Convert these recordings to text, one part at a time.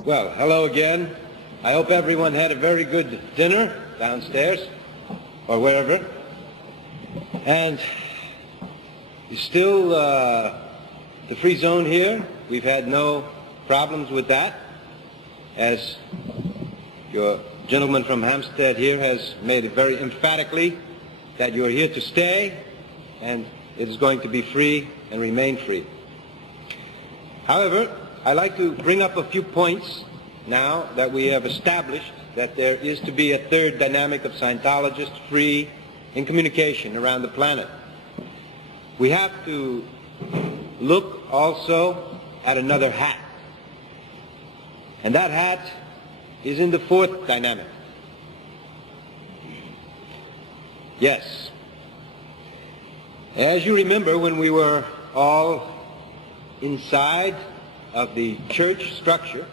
Well, hello again. I hope everyone had a very good dinner downstairs or wherever. And still the free zone here, we've had no problems with that, as your gentleman from Hampstead here has made it very emphatically that you're here to stay and it is going to be free and remain free. However, I'd like to bring up a few points now that we have established that there is to be a third dynamic of Scientologists free in communication around the planet. We have to look also at another hat. And that hat is in the fourth dynamic. Yes. As you remember, when we were all inside of the church structure,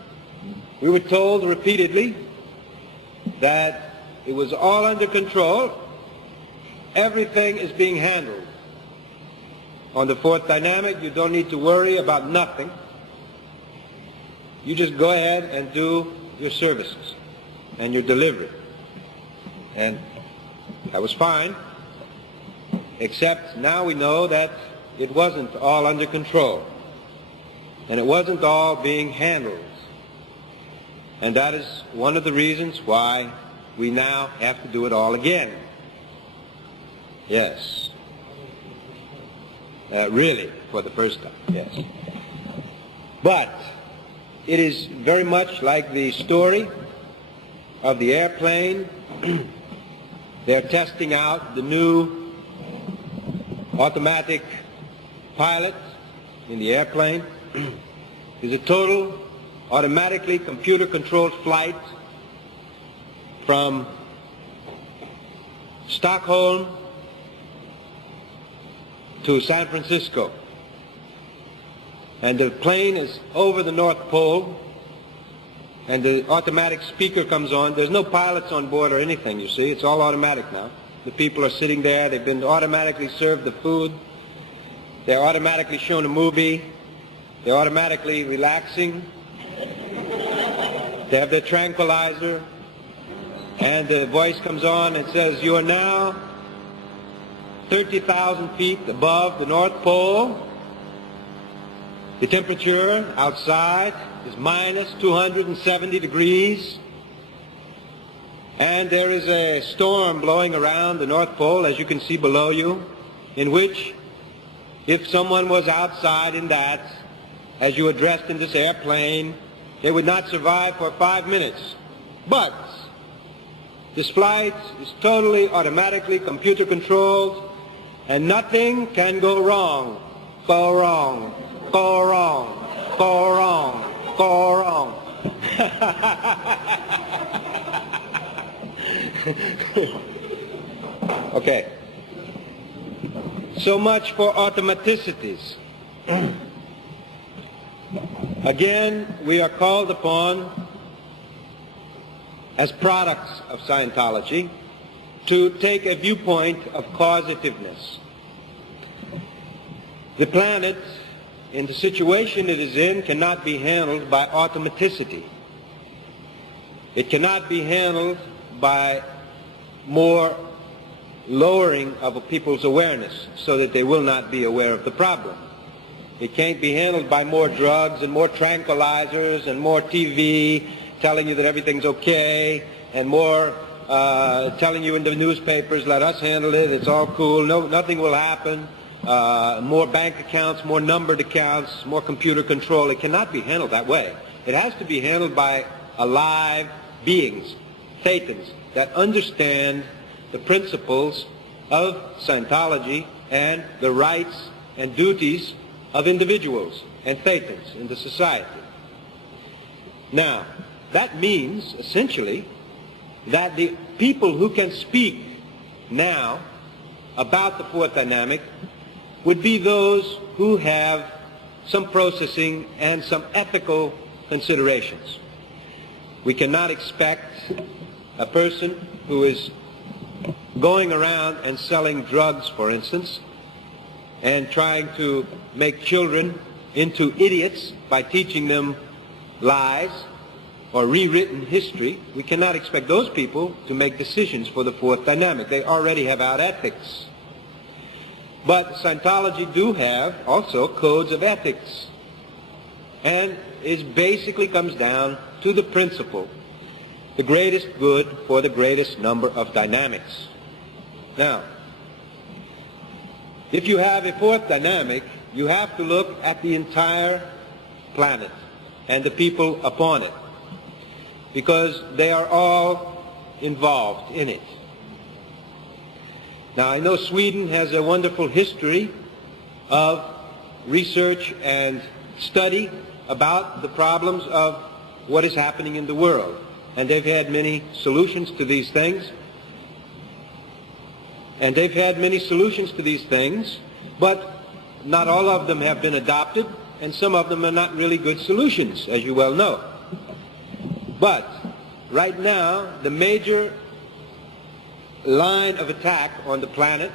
we were told repeatedly that it was all under control. Everything is being handled. On the fourth dynamic, you don't need to worry about nothing. You just go ahead and do your services and your delivery. And that was fine, except now we know that it wasn't all under control. And it wasn't all being handled. And that is one of the reasons why we now have to do it all again. Yes. Really, for the first time, yes. But it is very much like the story of the airplane. They're testing out the new automatic pilot in the airplane. It's a total automatically computer-controlled flight from Stockholm to San Francisco. And the plane is over the North Pole, and the automatic speaker comes on. There's no pilots on board or anything, you see. It's all automatic now. The people are sitting there. They've been automatically served the food. They're automatically shown a movie. They're automatically relaxing. They have their tranquilizer. And the voice comes on and says, "You are now 30,000 feet above the North Pole. The temperature outside is minus 270 degrees. And there is a storm blowing around the North Pole, as you can see below you, in which, if someone was outside in that, as you were dressed in this airplane, they would not survive for 5 minutes. But this flight is totally automatically computer controlled, and nothing can go wrong. Go wrong. Go wrong. Go wrong. Go wrong." Okay. So much for automaticities. Again, we are called upon as products of Scientology to take a viewpoint of causativeness. The planet, in the situation it is in, cannot be handled by automaticity. It cannot be handled by more lowering of a people's awareness so that they will not be aware of the problem. It can't be handled by more drugs and more tranquilizers and more TV telling you that everything's okay, and more telling you in the newspapers, "Let us handle it, it's all cool, no, nothing will happen." More bank accounts, more numbered accounts, more computer control. It cannot be handled that way. It has to be handled by alive beings, thetans, that understand the principles of Scientology and the rights and duties of individuals and thetans in the society. Now, that means, essentially, that the people who can speak now about the fourth dynamic would be those who have some processing and some ethical considerations. We cannot expect a person who is going around and selling drugs, for instance, and trying to make children into idiots by teaching them lies or rewritten history, we cannot expect those people to make decisions for the fourth dynamic. They already have out ethics. But Scientology do have also codes of ethics. And it basically comes down to the principle, the greatest good for the greatest number of dynamics. Now, if you have a fourth dynamic, you have to look at the entire planet and the people upon it, because they are all involved in it. Now, I know Sweden has a wonderful history of research and study about the problems of what is happening in the world. And they've had many solutions to these things. But not all of them have been adopted, and some of them are not really good solutions, as you well know. But right now, the major line of attack on the planet,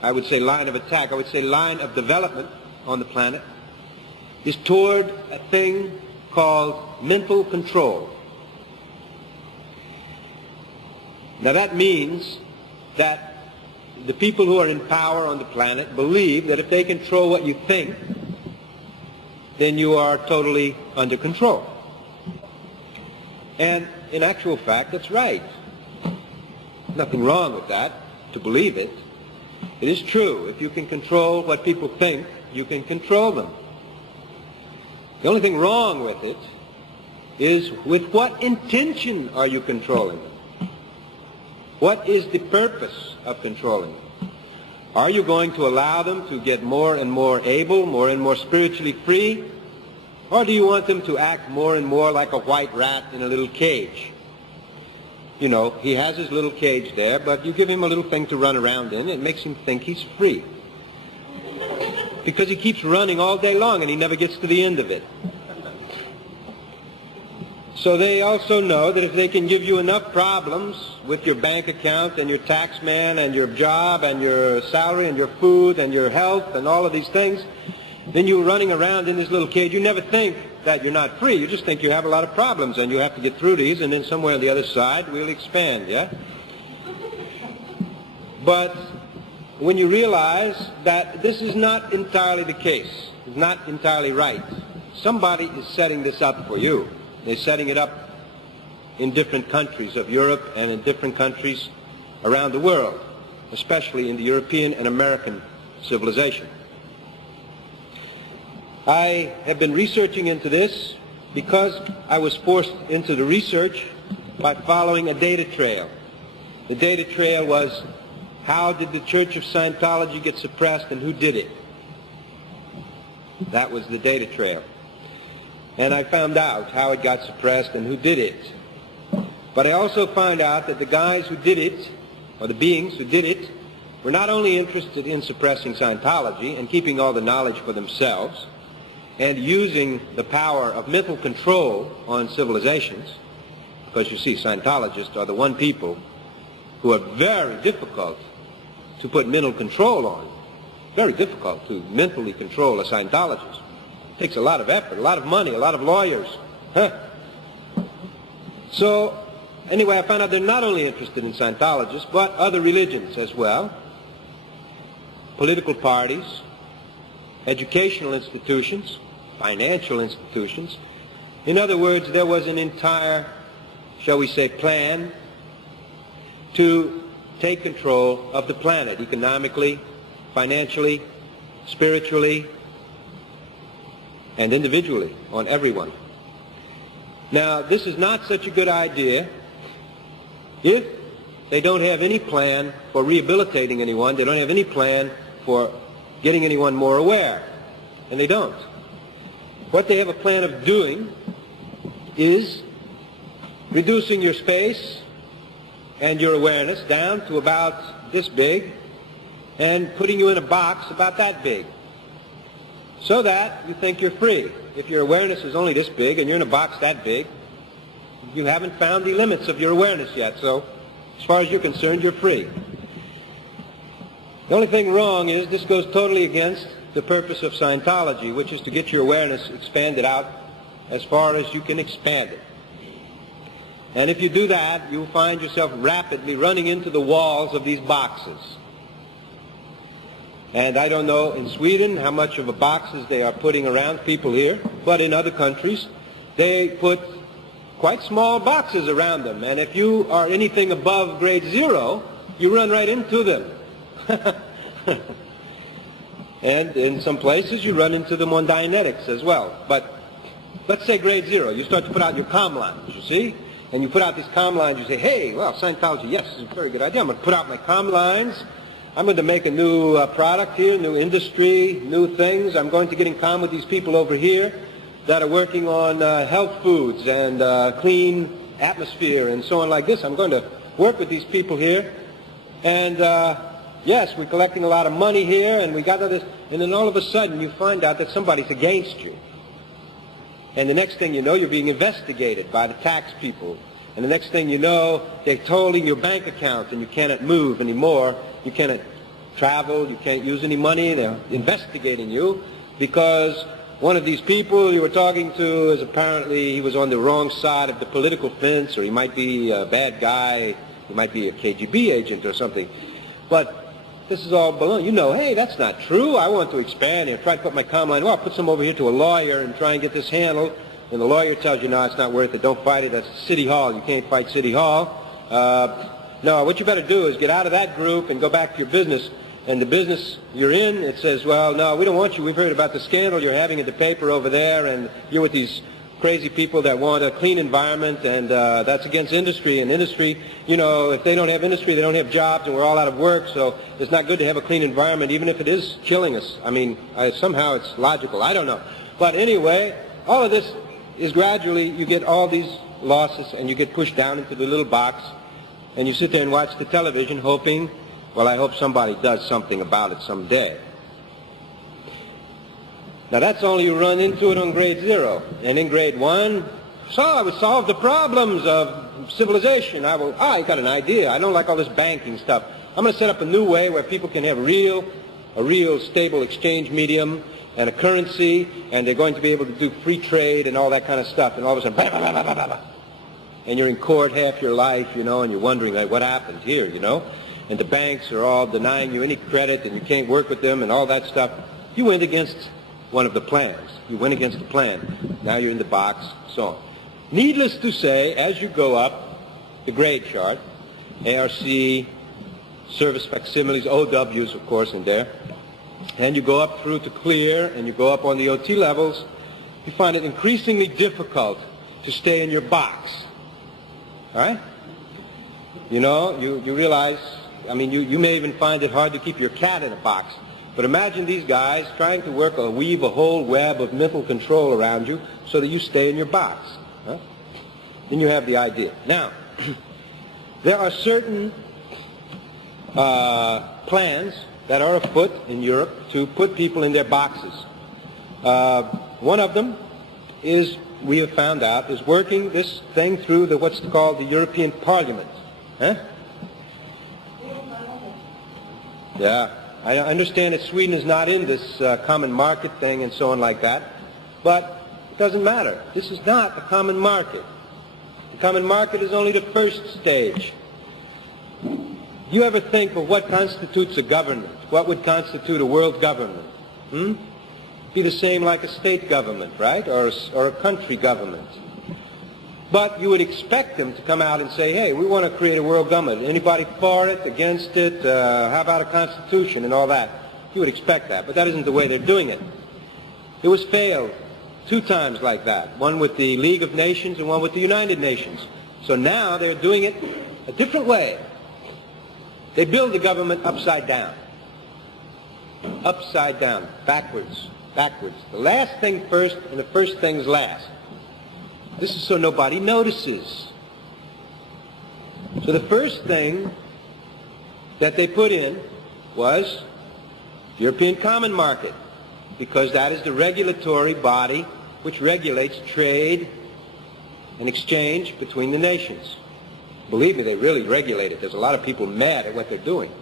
I would say line of development on the planet, is toward a thing called mental control. Now that means that the people who are in power on the planet believe that if they control what you think, then you are totally under control. And in actual fact, that's right. Nothing wrong with that, to believe it. It is true. If you can control what people think, you can control them. The only thing wrong with it is with what intention are you controlling them? What is the purpose of controlling them? Are you going to allow them to get more and more able, more and more spiritually free? Or do you want them to act more and more like a white rat in a little cage? You know, he has his little cage there, but you give him a little thing to run around in, it makes him think he's free. Because he keeps running all day long and he never gets to the end of it. So they also know that if they can give you enough problems with your bank account and your tax man and your job and your salary and your food and your health and all of these things, then you're running around in this little cage. You never think that you're not free. You just think you have a lot of problems and you have to get through these, and then somewhere on the other side we'll expand, yeah? But when you realize that this is not entirely the case, it's not entirely right, somebody is setting this up for you. They're setting it up in different countries of Europe and in different countries around the world, especially in the European and American civilization. I have been researching into this because I was forced into the research by following a data trail. The data trail was, how did the Church of Scientology get suppressed and who did it? That was the data trail. And I found out how it got suppressed and who did it. But I also found out that the guys who did it, or the beings who did it, were not only interested in suppressing Scientology and keeping all the knowledge for themselves and using the power of mental control on civilizations, because you see, Scientologists are the one people who are very difficult to put mental control on. Very difficult to mentally control a Scientologist. It takes a lot of effort, a lot of money, a lot of lawyers. So, anyway, I found out they're not only interested in Scientologists, but other religions as well, political parties, educational institutions, financial institutions. In other words, there was an entire, shall we say, plan to take control of the planet economically, financially, spiritually, and individually on everyone. Now, this is not such a good idea if they don't have any plan for rehabilitating anyone. They don't have any plan for getting anyone more aware, and they don't. What they have a plan of doing is reducing your space and your awareness down to about this big and putting you in a box about that big so that you think you're free. If your awareness is only this big and you're in a box that big, you haven't found the limits of your awareness yet, so as far as you're concerned, you're free. The only thing wrong is this goes totally against the purpose of Scientology, which is to get your awareness expanded out as far as you can expand it. And if you do that, you'll find yourself rapidly running into the walls of these boxes. And I don't know in Sweden how much of a boxes they are putting around people here, but in other countries they put quite small boxes around them. And if you are anything above grade 0, you run right into them. And in some places you run into them on Dianetics as well. But let's say grade 0, you start to put out your comm lines, you see? And you put out these comm lines, you say, hey, well, Scientology, yes, it's a very good idea. I'm going to put out my comm lines. I'm going to make a new product here, new industry, new things. I'm going to get in comm with these people over here that are working on health foods and clean atmosphere and so on like this. I'm going to work with these people here. And yes, we're collecting a lot of money here, and we got all this. And then all of a sudden you find out that somebody's against you. And the next thing you know, you're being investigated by the tax people. And the next thing you know, they're tolling your bank account and you cannot move anymore. You cannot travel, you can't use any money. They're investigating you because one of these people you were talking to is apparently he was on the wrong side of the political fence, or he might be a bad guy, he might be a KGB agent or something. But this is all baloney. You know, hey, that's not true. I want to expand and try to put my comm line. Well, I'll put some over here to a lawyer and try and get this handled. And the lawyer tells you, no, it's not worth it. Don't fight it. That's City Hall. You can't fight City Hall. No, what you better do is get out of that group and go back to your business. And the business you're in, it says, well, no, we don't want you. We've heard about the scandal you're having in the paper over there, and you're with these crazy people that want a clean environment, and that's against industry. And industry, you know, if they don't have industry, they don't have jobs, and we're all out of work, so it's not good to have a clean environment, even if it is killing us. I mean, somehow it's logical. I don't know. But anyway, all of this is gradually, you get all these losses, and you get pushed down into the little box, and you sit there and watch the television hoping, well, I hope somebody does something about it someday. Now that's only you run into it on grade 0. And in grade 1, so I would solve the problems of civilization. I got an idea. I don't like all this banking stuff. I'm going to set up a new way where people can have a real stable exchange medium and a currency, and they're going to be able to do free trade and all that kind of stuff. And all of a sudden, blah, blah, blah, blah, blah, blah. And you're in court half your life, you know, and you're wondering, like, what happened here, you know? And the banks are all denying you any credit, and you can't work with them and all that stuff. You went against one of the plans. You went against the plan. Now you're in the box, so on. Needless to say, as you go up the grade chart, ARC, service facsimiles, OWs, of course, in there, and you go up through to clear, and you go up on the OT levels, you find it increasingly difficult to stay in your box. All right? You know, you realize, I mean, you may even find it hard to keep your cat in a box. But imagine these guys trying to weave a whole web of mental control around you so that you stay in your box. Huh? Then you have the idea. Now, there are certain plans that are afoot in Europe to put people in their boxes. One of them is, we have found out, is working this thing through what's called the European Parliament. Huh? Yeah. I understand that Sweden is not in this common market thing and so on like that, but it doesn't matter. This is not a common market. The common market is only the first stage. You ever think of what constitutes a government? What would constitute a world government? Be the same like a state government, right? Or a country government. But you would expect them to come out and say, hey, we want to create a world government. Anybody for it, against it? How about a constitution and all that? You would expect that, but that isn't the way they're doing it. It was failed 2 times like that, one with the League of Nations and one with the United Nations. So now they're doing it a different way. They build the government upside down. Upside down, backwards, backwards. The last thing first and the first thing's last. This is so nobody notices. So the first thing that they put in was the European Common Market, because that is the regulatory body which regulates trade and exchange between the nations. Believe me, they really regulate it. There's a lot of people mad at what they're doing.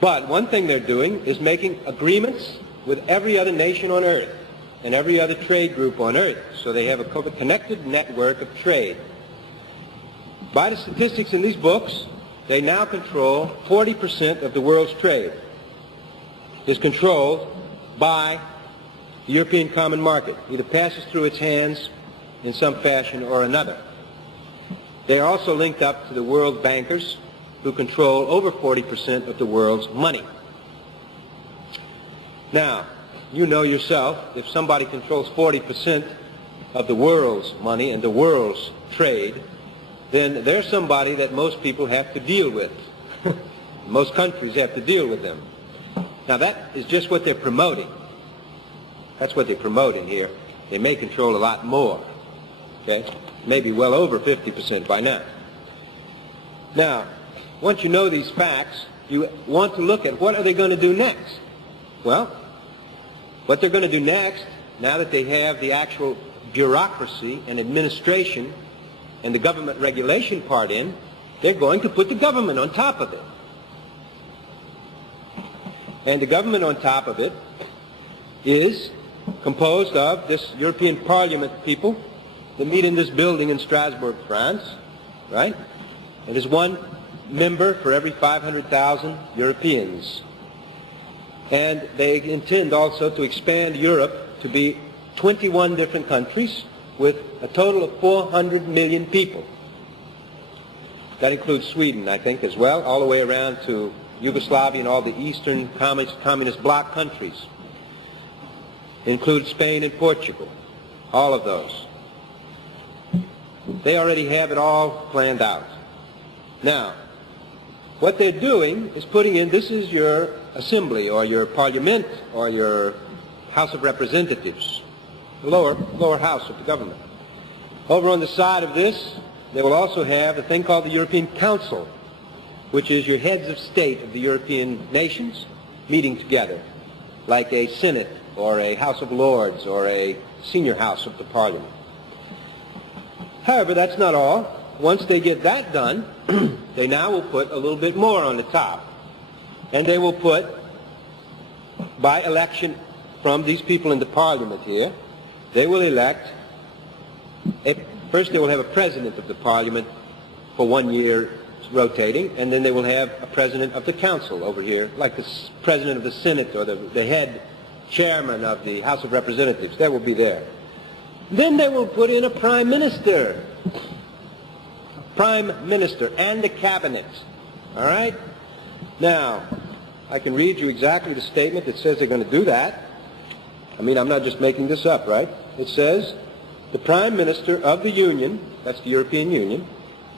But one thing they're doing is making agreements with every other nation on earth and every other trade group on earth. So they have a connected network of trade. By the statistics in these books, they now control 40% of the world's trade. Is controlled by the European Common Market, either passes through its hands in some fashion or another. They are also linked up to the world bankers who control over 40% of the world's money. Now, you know yourself, if somebody controls 40% of the world's money and the world's trade, then they're somebody that most people have to deal with. Most countries have to deal with them. Now that is just what they're promoting. That's what they're promoting here. They may control a lot more. Okay? Maybe well over 50% by now. Now, once you know these facts, you want to look at what are they going to do next. Well, what they're going to do next, now that they have the actual bureaucracy and administration and the government regulation part in, they're going to put the government on top of it. And the government on top of it is composed of this European Parliament people that meet in this building in Strasbourg, France, right? And there's one member for every 500,000 Europeans. And they intend also to expand Europe to be 21 different countries with a total of 400 million people. That includes Sweden, I think, as well, all the way around to Yugoslavia and all the eastern communist bloc countries. It includes Spain and Portugal, all of those. They already have it all planned out. Now, what they're doing is putting in, this is your assembly or your parliament or your House of Representatives, the lower house of the government. Over on the side of this, they will also have a thing called the European Council, which is your heads of state of the European nations meeting together, like a Senate or a House of Lords or a senior house of the Parliament. However, that's not all. Once they get that done, they now will put a little bit more on the top. And they will put, by election from these people in the Parliament here, they will elect, first they will have a president of the Parliament for 1 year rotating, and then they will have a president of the council over here, like the president of the Senate or the head chairman of the House of Representatives. That will be there. Then they will put in a prime minister. Prime minister and the cabinet. All right? Now, I can read you exactly the statement that says they're going to do that. I mean, I'm not just making this up, right? It says, the prime minister of the Union, that's the European Union,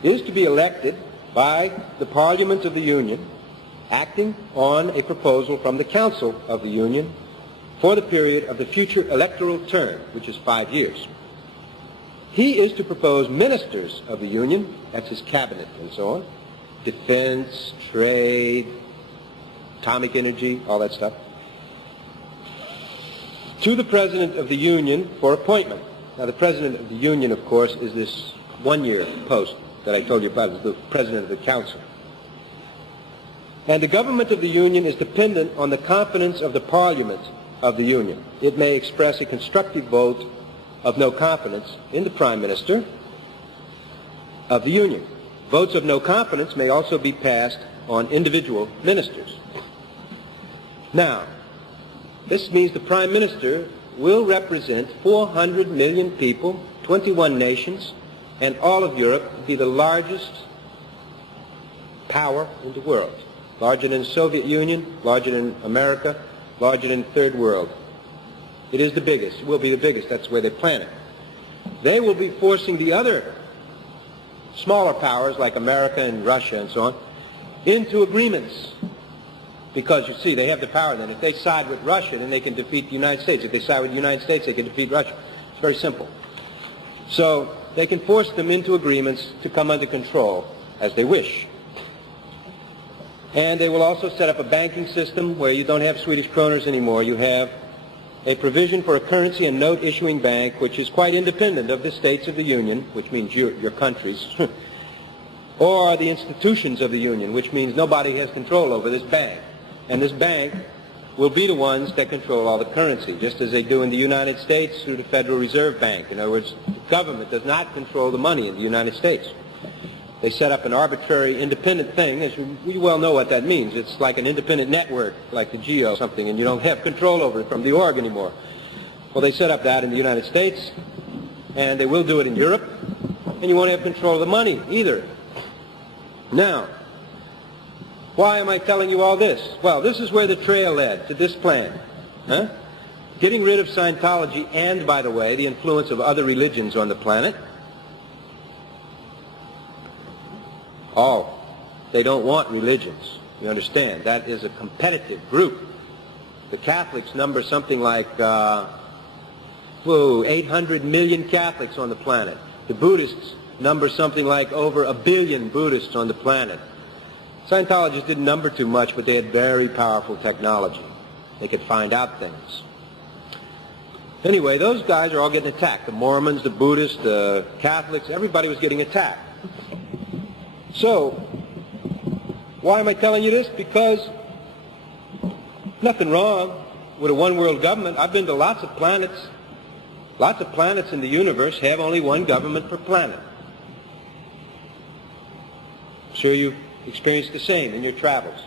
is to be elected by the Parliament of the Union, acting on a proposal from the Council of the Union for the period of the future electoral term, which is 5 years. He is to propose ministers of the Union, that's his cabinet and so on, defense, trade, atomic energy, all that stuff, to the President of the Union for appointment. Now, the President of the Union, of course, is this 1 year post that I told you about, is the President of the Council. And the government of the Union is dependent on the confidence of the Parliament of the Union. It may express a constructive vote of no confidence in the Prime Minister of the Union. Votes of no confidence may also be passed on individual ministers. Now, this means the Prime Minister will represent 400 million people, 21 nations, and all of Europe, be the largest power in the world. Larger than the Soviet Union, larger than America, larger than the Third World. It is the biggest. It will be the biggest. That's where they plan it. They will be forcing the other smaller powers like America and Russia and so on into agreements. Because, you see, they have the power then. If they side with Russia, then they can defeat the United States. If they side with the United States, they can defeat Russia. It's very simple. So they can force them into agreements to come under control as they wish. And they will also set up a banking system where you don't have Swedish kroners anymore. You have a provision for a currency and note issuing bank which is quite independent of the states of the Union, which means your countries, or the institutions of the Union, which means nobody has control over this bank. And this bank will be the ones that control all the currency, just as they do in the United States through the Federal Reserve Bank. In other words, the government does not control the money in the United States. They set up an arbitrary independent thing. As you well know what that means. It's like an independent network, like the GEO or something, and you don't have control over it from the org anymore. Well, they set up that in the United States, and they will do it in Europe, and you won't have control of the money either. Now, why am I telling you all this? Well, this is where the trail led, to this plan. Huh? Getting rid of Scientology and, by the way, the influence of other religions on the planet. They don't want religions. You understand? That is a competitive group. The Catholics number something like 800 million Catholics on the planet. The Buddhists number something like over 1 billion Buddhists on the planet. Scientologists didn't number too much, but they had very powerful technology. They could find out things. Anyway, those guys are all getting attacked. The Mormons, the Buddhists, the Catholics, everybody was getting attacked. So, why am I telling you this? Because nothing wrong with a one-world government. I've been to lots of planets. Lots of planets in the universe have only one government per planet. I'm sure you've experienced the same in your travels.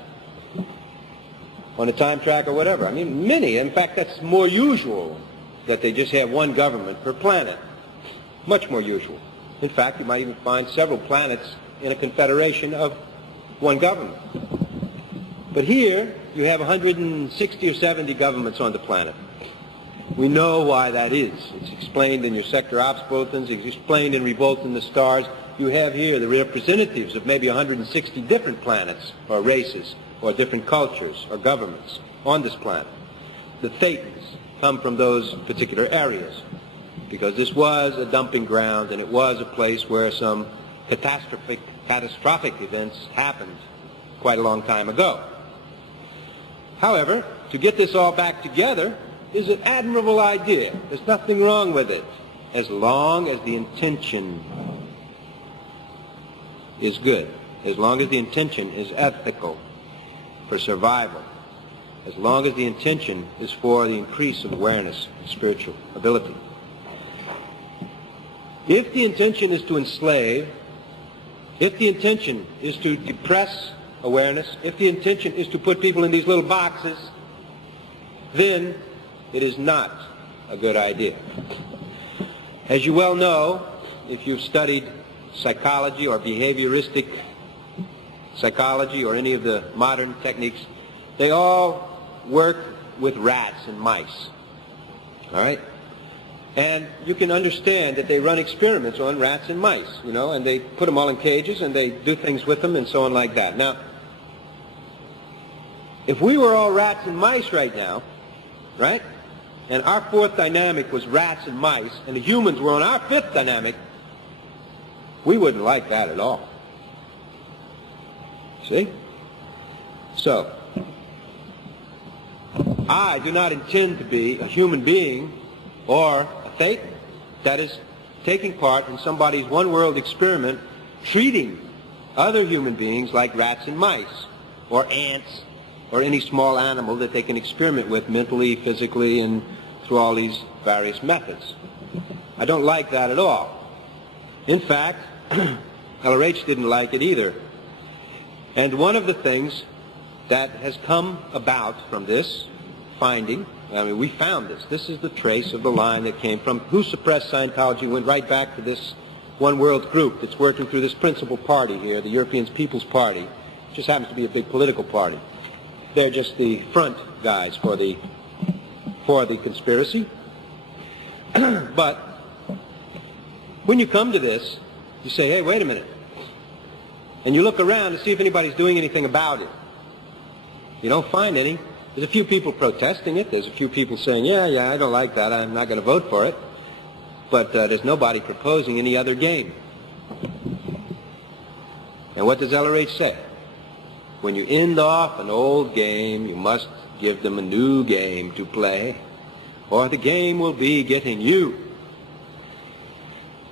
On a time track or whatever. I mean, many. In fact, that's more usual that they just have one government per planet. Much more usual. In fact, you might even find several planets in a confederation of one government. But here, you have 160 or 70 governments on the planet. We know why that is. It's explained in your sector ops bulletins. It's explained in Revolt in the Stars. You have here the representatives of maybe 160 different planets or races or different cultures or governments on this planet. The Thetans come from those particular areas because this was a dumping ground and it was a place where some catastrophic events happened quite a long time ago. However, to get this all back together is an admirable idea. There's nothing wrong with it, as long as the intention is good, as long as the intention is ethical for survival, as long as the intention is for the increase of awareness and spiritual ability. If the intention is to enslave, if the intention is to depress awareness, if the intention is to put people in these little boxes, then it is not a good idea. As you well know, if you've studied psychology or behavioristic psychology or any of the modern techniques, they all work with rats and mice. All right? And you can understand that they run experiments on rats and mice, you know, and they put them all in cages and they do things with them and so on like that. Now, if we were all rats and mice right now, right, and our fourth dynamic was rats and mice, and the humans were on our fifth dynamic, we wouldn't like that at all. See? So, I do not intend to be a human being or a Thetan that is taking part in somebody's one-world experiment treating other human beings like rats and mice or ants or any small animal that they can experiment with mentally, physically, and through all these various methods. I don't like that at all. In fact, LRH didn't like it either. And one of the things that has come about from this finding, I mean, we found this. This is the trace of the line that came from who suppressed Scientology, went right back to this one world group that's working through this principal party here, the European People's Party. It just happens to be a big political party. They're just the front guys for the conspiracy. But when you come to this, you say, hey, wait a minute. And you look around to see if anybody's doing anything about it. You don't find any. There's a few people protesting it. There's a few people saying, yeah, I don't like that. I'm not going to vote for it. But there's nobody proposing any other game. And what does LRH say? When you end off an old game, you must give them a new game to play, or the game will be getting you.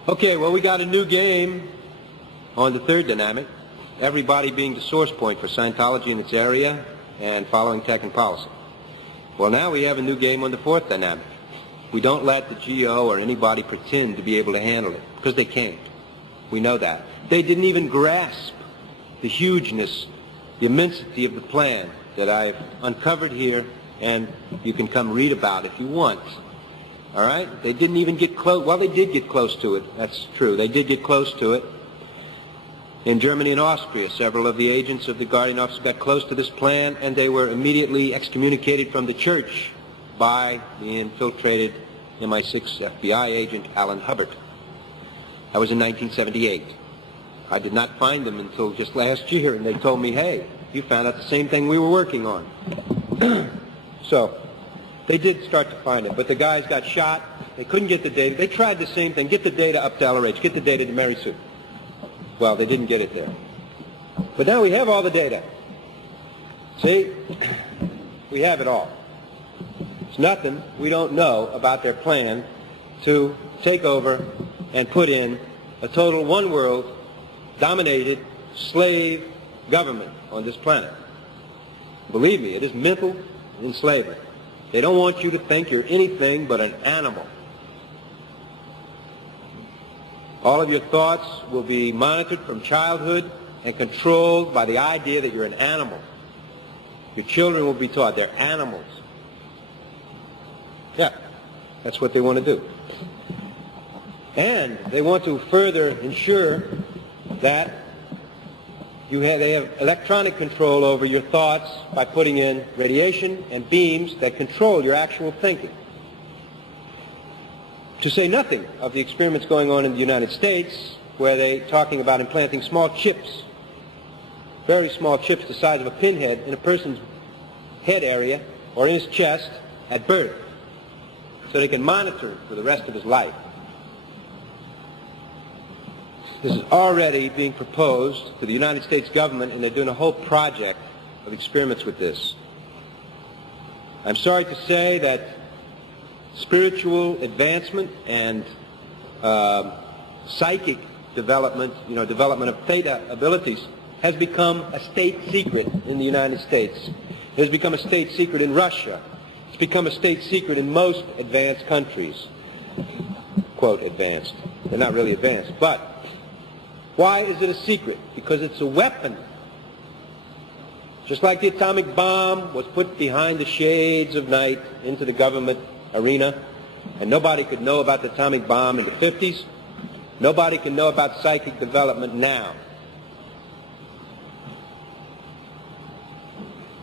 Okay, well, we got a new game on the third dynamic, everybody being the source point for Scientology in its area and following tech and policy. Well, now we have a new game on the fourth dynamic. We don't let the GO or anybody pretend to be able to handle it, because they can't. We know that. They didn't even grasp the hugeness, the immensity of the plan that I've uncovered here, and you can come read about if you want. All right? They didn't even get close. Well, they did get close to it. That's true. They did get close to it. In Germany and Austria, several of the agents of the Guardian Office got close to this plan, and they were immediately excommunicated from the church by the infiltrated MI6 FBI agent Alan Hubbard. That was in 1978. I did not find them until just last year, and they told me, hey, you found out the same thing we were working on. So they did start to find it, but the guys got shot. They couldn't get the data. They tried the same thing, get the data up to LRH, get the data to Mary Sue. Well, they didn't get it there. But now we have all the data. See? We have it all. It's nothing we don't know about their plan to take over and put in a total one-world dominated slave government on this planet. Believe me, it is mental enslavement. They don't want you to think you're anything but an animal. All of your thoughts will be monitored from childhood and controlled by the idea that you're an animal. Your children will be taught they're animals. Yeah, that's what they want to do. And they want to further ensure that they have electronic control over your thoughts by putting in radiation and beams that control your actual thinking. To say nothing of the experiments going on in the United States, where they're talking about implanting small chips, very small chips the size of a pinhead, in a person's head area or in his chest at birth, so they can monitor him for the rest of his life. This is already being proposed to the United States government, and they're doing a whole project of experiments with this. I'm sorry to say that spiritual advancement and psychic development, development of theta abilities, has become a state secret in the United States. It has become a state secret in Russia. It's become a state secret in most advanced countries. Quote, advanced. They're not really advanced. But why is it a secret? Because it's a weapon. Just like the atomic bomb was put behind the shades of night into the government arena, and nobody could know about the atomic bomb in the 50s, nobody can know about psychic development now.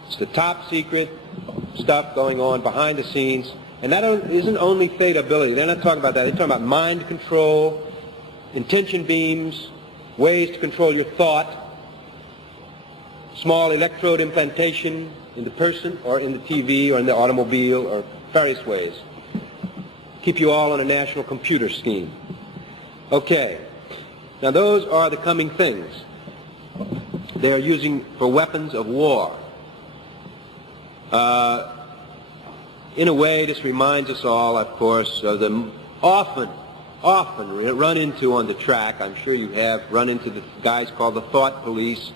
It's the top secret stuff going on behind the scenes, and that isn't only theta ability. They're not talking about that. They're talking about mind control, intention beams, ways to control your thought, small electrode implantation in the person or in the TV or in the automobile or various ways. Keep you all on a national computer scheme. Okay. Now those are the coming things they are using for weapons of war. In a way, this reminds us all, of course, of the often run into on the track. I'm sure you have run into the guys called the thought police.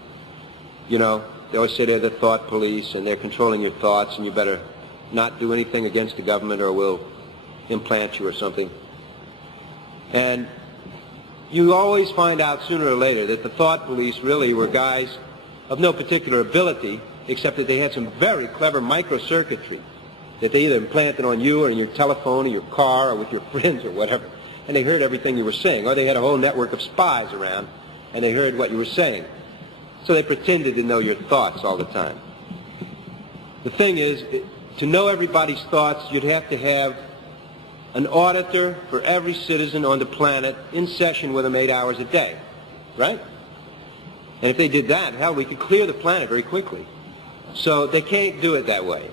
They always say they're the thought police and they're controlling your thoughts, and you better not do anything against the government or we'll implant you or something. And you always find out sooner or later that the thought police really were guys of no particular ability, except that they had some very clever microcircuitry that they either implanted on you or in your telephone or your car or with your friends or whatever. And they heard everything you were saying. Or they had a whole network of spies around and they heard what you were saying. So they pretended to know your thoughts all the time. The thing is, to know everybody's thoughts, you'd have to have an auditor for every citizen on the planet in session with them 8 hours a day, right? And if they did that, hell, we could clear the planet very quickly. So they can't do it that way.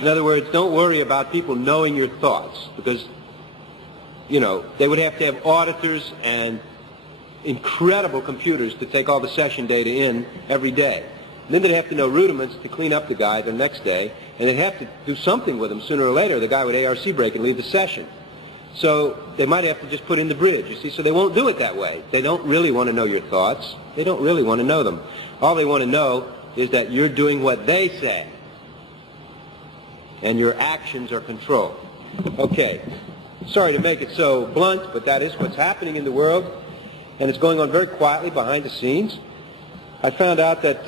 In other words, don't worry about people knowing your thoughts, because, they would have to have auditors and incredible computers to take all the session data in every day. And then they'd have to know rudiments to clean up the guy the next day, and they'd have to do something with him sooner or later. The guy would ARC break and leave the session. So they might have to just put in the bridge, you see. So they won't do it that way. They don't really want to know your thoughts. They don't really want to know them. All they want to know is that you're doing what they say, and your actions are controlled. Okay. Sorry to make it so blunt, but that is what's happening in the world. and it's going on very quietly behind the scenes. I found out that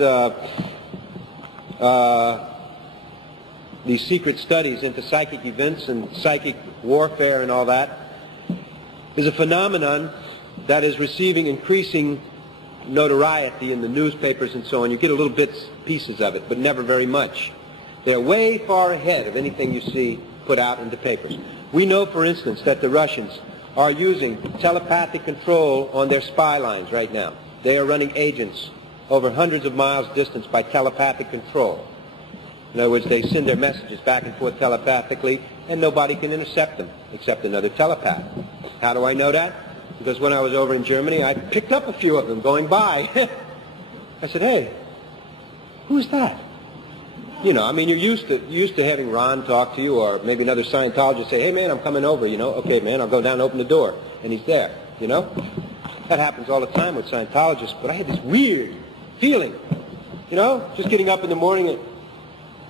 these secret studies into psychic events and psychic warfare and all that is a phenomenon that is receiving increasing notoriety in the newspapers and so on. You get a little bits, pieces of it, but never very much. They're way far ahead of anything you see put out in the papers. We know, for instance, that the Russians are using telepathic control on their spy lines right now. They are running agents over hundreds of miles distance by telepathic control. In other words, they send their messages back and forth telepathically, and nobody can intercept them except another telepath. How do I know that? Because when I was over in Germany, I picked up a few of them going by. I said, hey, who's that? You know, I mean, you're used to having Ron talk to you, or maybe another Scientologist say, hey, man, I'm coming over, you know. Okay, man, I'll go down and open the door. And he's there, you know. That happens all the time with Scientologists. But I had this weird feeling, you know, just getting up in the morning,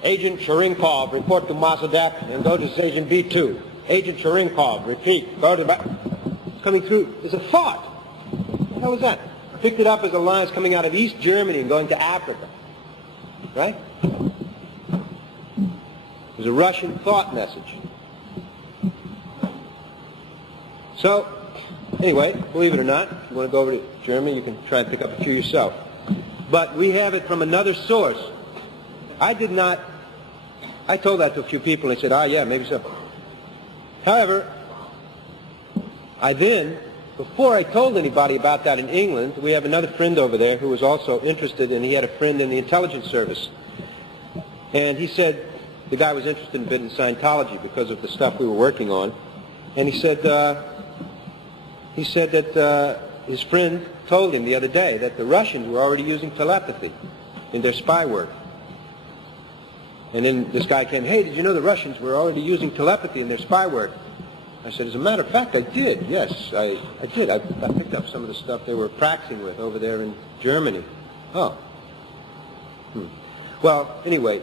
Agent Cherinkov, report to Mosadev, and go to Station B2. Agent Cherinkov, repeat, go to back. It's coming through. There's a thought. What the hell is that? I picked it up as a line coming out of East Germany and going to Africa. Right? It was a Russian thought message. So, anyway, believe it or not, if you want to go over to Germany, you can try and pick up a few yourself. But we have it from another source. I told that to a few people and they said, yeah, maybe so. However, before I told anybody about that in England, we have another friend over there who was also interested, and he had a friend in the intelligence service. And he said, the guy was interested in a bit in Scientology because of the stuff we were working on. And he said that his friend told him the other day that the Russians were already using telepathy in their spy work. And then this guy came, hey, did you know the Russians were already using telepathy in their spy work? I said, as a matter of fact, I did. Yes, I did. I picked up some of the stuff they were practicing with over there in Germany. Oh. Well, anyway,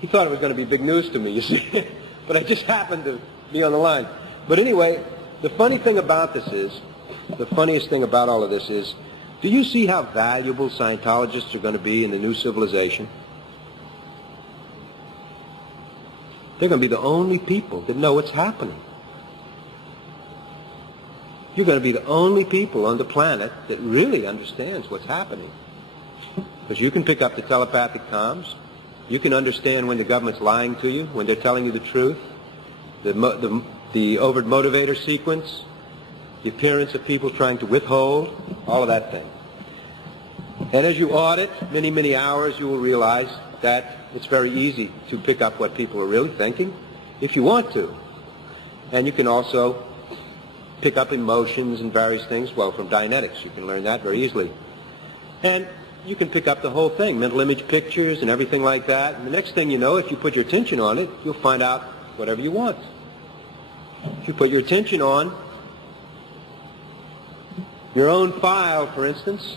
he thought it was going to be big news to me, you see. But I just happened to be on the line. But anyway, the funniest thing about all of this is, do you see how valuable Scientologists are going to be in the new civilization? They're going to be the only people that know what's happening. You're going to be the only people on the planet that really understands what's happening. Because you can pick up the telepathic comms. You can understand when the government's lying to you, when they're telling you the truth, the overt motivator sequence, the appearance of people trying to withhold, all of that thing. And as you audit many, many hours, you will realize that it's very easy to pick up what people are really thinking, if you want to. And you can also pick up emotions and various things, well, from Dianetics. You can learn that very easily. And you can pick up the whole thing, mental image pictures and everything like that. And the next thing you know, if you put your attention on it, you'll find out whatever you want. If you put your attention on your own file, for instance,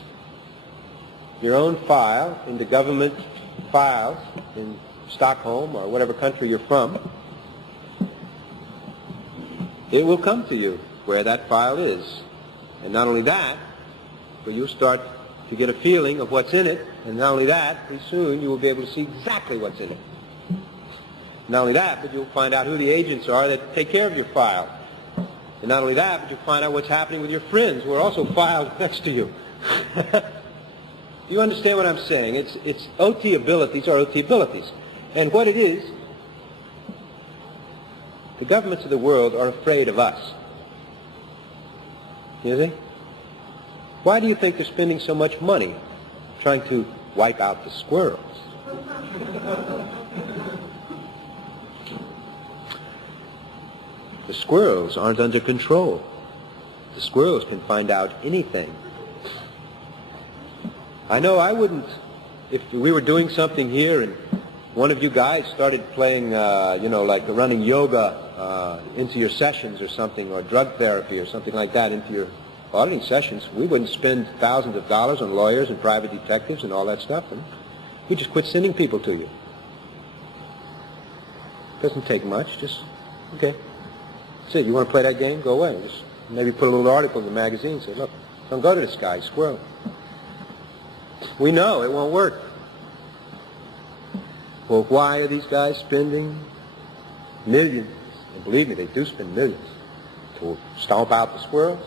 your own file in the government files in Stockholm or whatever country you're from, it will come to you where that file is. And not only that, but you'll start to get a feeling of what's in it, and not only that, pretty soon you will be able to see exactly what's in it. Not only that, but you'll find out who the agents are that take care of your file. And not only that, but you'll find out what's happening with your friends who are also filed next to you. You understand what I'm saying? It's OT abilities are OT abilities. And what it is, the governments of the world are afraid of us. You see? Why do you think they're spending so much money trying to wipe out the squirrels? The squirrels aren't under control. The squirrels can find out anything. I know I wouldn't, if we were doing something here and one of you guys started playing, like running yoga into your sessions or something, or drug therapy or something like that into your auditing sessions, we wouldn't spend thousands of dollars on lawyers and private detectives and all that stuff. And we'd just quit sending people to you. Doesn't take much, just, okay. That's it. You want to play that game? Go away. Just maybe put a little article in the magazine, say, look, Don't go to the sky, squirrel. We know it won't work. Well, why are these guys spending millions? And believe me, they do spend millions to stomp out the squirrels.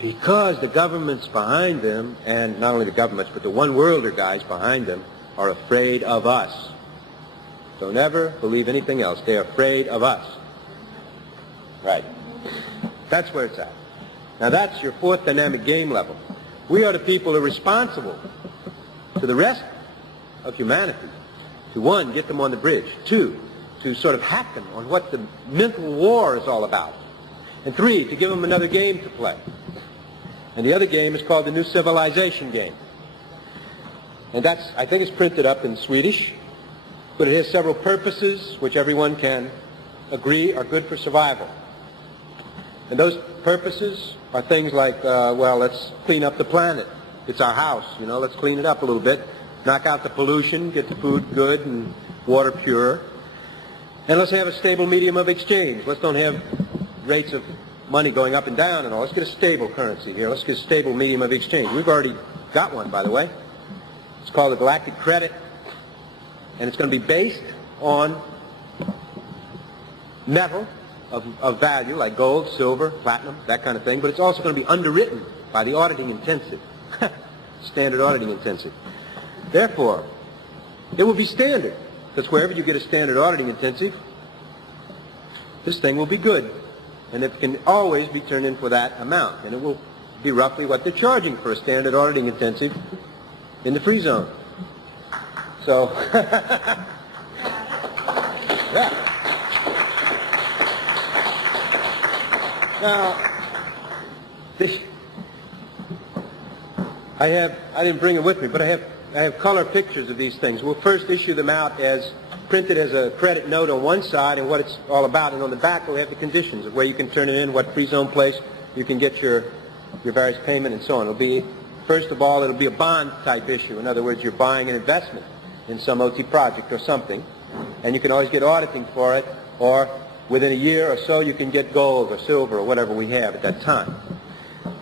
Because the governments behind them, and not only the governments, but the one-worlder guys behind them, are afraid of us. Don't ever believe anything else. They're afraid of us. Right. That's where it's at. Now that's your fourth dynamic game level. We are the people who are responsible to the rest of humanity. To one, get them on the bridge. Two, to sort of hack them on what the mental war is all about. And three, to give them another game to play. And the other game is called the New Civilization game. And that's, I think it's printed up in Swedish, but it has several purposes which everyone can agree are good for survival. And those purposes are things like, well, let's clean up the planet. It's our house, you know, let's clean it up a little bit. Knock out the pollution, get the food good and water pure. And let's have a stable medium of exchange. Let's don't have rates of money going up and down and all. Let's get a stable currency here. Let's get a stable medium of exchange. We've already got one, by the way. It's called the Galactic Credit. And it's going to be based on metal of value, like gold, silver, platinum, that kind of thing. But it's also going to be underwritten by the auditing intensive. Standard auditing intensive. Therefore, it will be standard. Because wherever you get a standard auditing intensive, this thing will be good. And it can always be turned in for that amount. And it will be roughly what they're charging for a standard auditing intensive in the free zone. So, yeah. Now, I didn't bring it with me, but I have color pictures of these things. We'll first issue them out as printed as a credit note on one side and what it's all about, and on the back we'll have the conditions of where you can turn it in, what free zone place you can get your various payment and so on. It'll be, first of all, it'll be a bond type issue. In other words, you're buying an investment in some OT project or something, and you can always get auditing for it, or within a year or so you can get gold or silver or whatever we have at that time.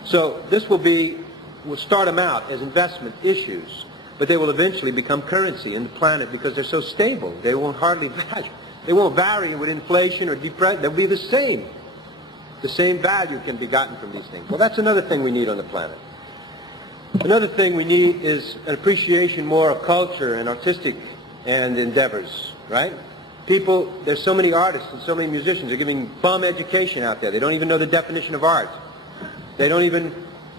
So this we'll start them out as investment issues, but they will eventually become currency in the planet because they're so stable. They won't hardly vary. They won't vary with inflation or depression. They'll be the same. The same value can be gotten from these things. Well, that's another thing we need on the planet. Another thing we need is an appreciation more of culture and artistic and endeavors, right? People, there's so many artists and so many musicians are giving bum education out there. They don't even know the definition of art. They don't even,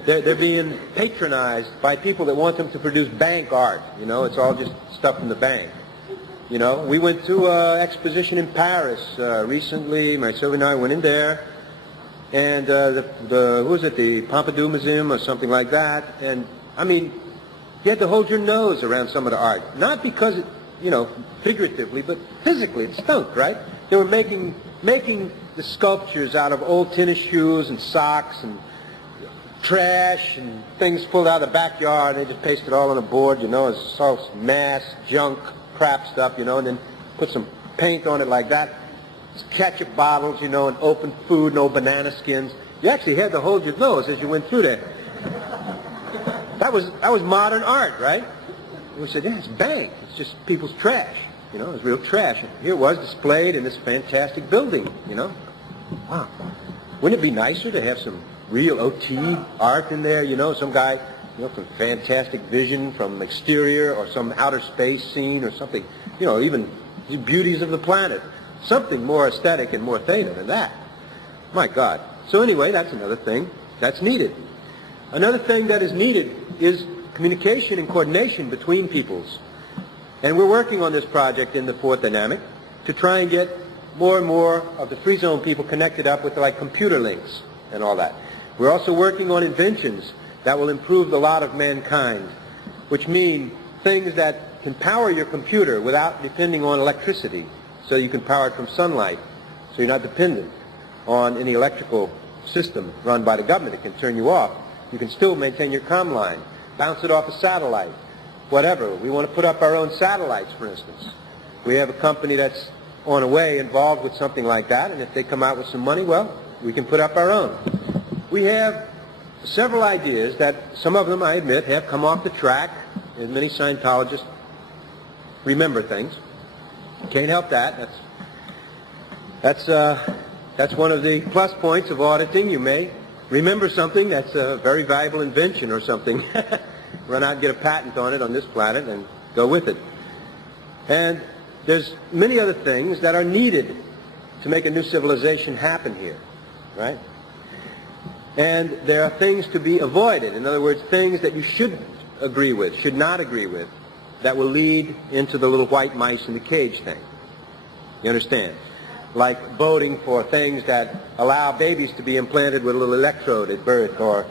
they're being patronized by people that want them to produce bank art. You know, it's all just stuff from the bank. You know, we went to an exposition in Paris recently. My son and I went in there. And who was it, the Pompidou Museum or something like that. And, I mean, you had to hold your nose around some of the art. Not because it, you know, figuratively, but physically it stunk, right? They were making the sculptures out of old tennis shoes and socks and trash and things pulled out of the backyard. They just pasted it all on a board, you know, it's all mass, junk, crap stuff, you know, and then put some paint on it like that. Ketchup bottles, you know, and open food, no banana skins. You actually had to hold your nose as you went through there. That was modern art, right? We said, yeah, it's bank. It's just people's trash. You know, it's real trash. And here it was displayed in this fantastic building, you know. Wow. Wouldn't it be nicer to have some real OT art in there, you know, some guy, you know, from Fantastic Vision from exterior or some outer space scene or something, you know, even the beauties of the planet. Something more aesthetic and more theta than that. My God. So anyway, that's another thing that's needed. Another thing that is needed is communication and coordination between peoples. And we're working on this project in the fourth dynamic to try and get more and more of the free zone people connected up with like computer links and all that. We're also working on inventions that will improve the lot of mankind, which mean things that can power your computer without depending on electricity. So you can power it from sunlight, so you're not dependent on any electrical system run by the government. It can turn you off. You can still maintain your comm line, bounce it off a satellite, whatever. We want to put up our own satellites, for instance. We have a company that's on a way involved with something like that, and if they come out with some money, well, we can put up our own. We have several ideas that some of them, I admit, have come off the track, and many Scientologists remember things. Can't help that. That's one of the plus points of auditing. You may remember something that's a very valuable invention or something. Run out and get a patent on it on this planet and go with it. And there's many other things that are needed to make a new civilization happen here, right? And there are things to be avoided. In other words, things that you shouldn't agree with, should not agree with, that will lead into the little white mice in the cage thing. You understand? Like voting for things that allow babies to be implanted with a little electrode at birth, or,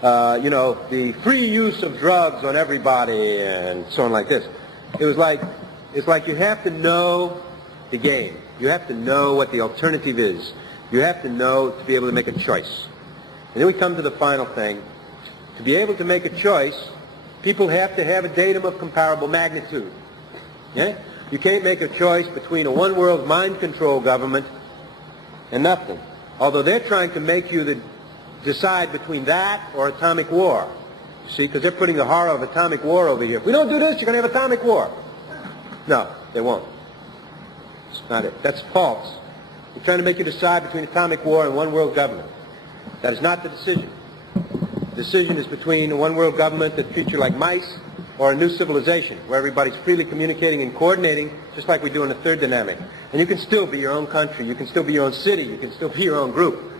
the free use of drugs on everybody, and so on like this. It's like you have to know the game. You have to know what the alternative is. You have to know to be able to make a choice. And then we come to the final thing. To be able to make a choice, people have to have a datum of comparable magnitude. Yeah? You can't make a choice between a one-world mind control government and nothing. Although they're trying to make you decide between that or atomic war. You see, because they're putting the horror of atomic war over here. If we don't do this, you're going to have atomic war. No, they won't. It's not it. That's false. They're trying to make you decide between atomic war and one-world government. That is not the decision. The decision is between a one-world government that treats you like mice or a new civilization where everybody's freely communicating and coordinating just like we do in the third dynamic. And you can still be your own country. You can still be your own city. You can still be your own group.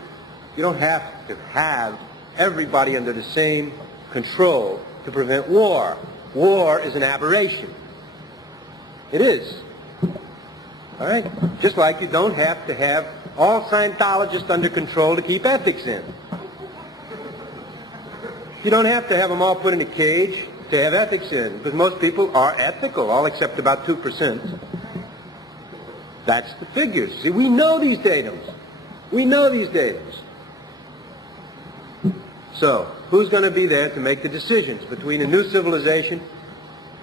You don't have to have everybody under the same control to prevent war. War is an aberration. It is. All right? Just like you don't have to have all Scientologists under control to keep ethics in. You don't have to have them all put in a cage to have ethics in, because most people are ethical, all except about 2%. That's the figures. See, we know these datums. We know these datums. So, who's going to be there to make the decisions between a new civilization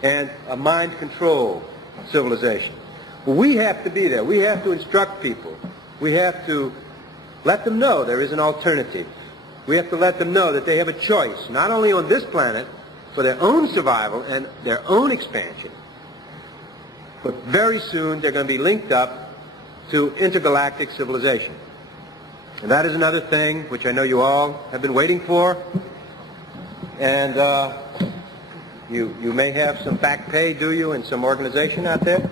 and a mind control civilization? Well, we have to be there. We have to instruct people. We have to let them know there is an alternative. We have to let them know that they have a choice, not only on this planet for their own survival and their own expansion, but very soon they're going to be linked up to intergalactic civilization. And that is another thing which I know you all have been waiting for. And you may have some back pay, do you, in some organization out there?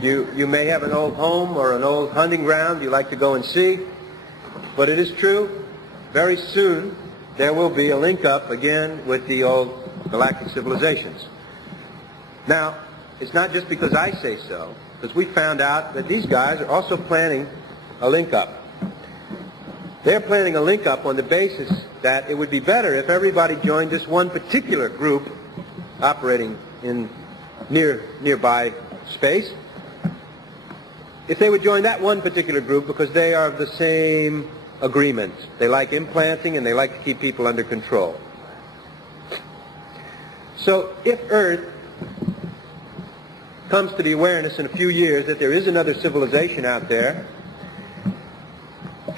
You may have an old home or an old hunting ground you like to go and see. But it is true, very soon there will be a link up again with the old galactic civilizations. Now, it's not just because I say so, because we found out that these guys are also planning a link up. They're planning a link up on the basis that it would be better if everybody joined this one particular group operating in nearby space. If they would join that one particular group because they are of the same agreement. They like implanting and they like to keep people under control. So if Earth comes to the awareness in a few years that there is another civilization out there,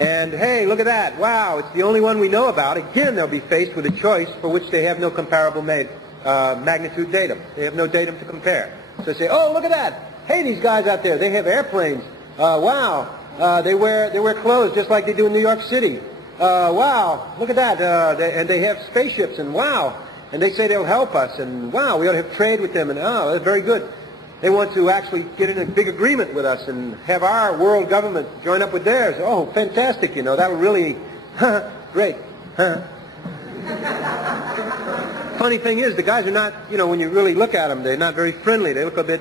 and hey, look at that, wow, it's the only one we know about, again they'll be faced with a choice for which they have no comparable magnitude datum. They have no datum to compare. So they say, oh, look at that, hey, these guys out there, they have airplanes, wow, they wear clothes just like they do in New York City, wow, look at that, and they have spaceships, and wow, and they say they'll help us, and wow, we ought to have trade with them, and oh, that's very good. They want to actually get in a big agreement with us and have our world government join up with theirs. Oh, fantastic, you know, that'll really, great. Funny thing is, the guys are not, you know, when you really look at them, they're not very friendly. They look a bit,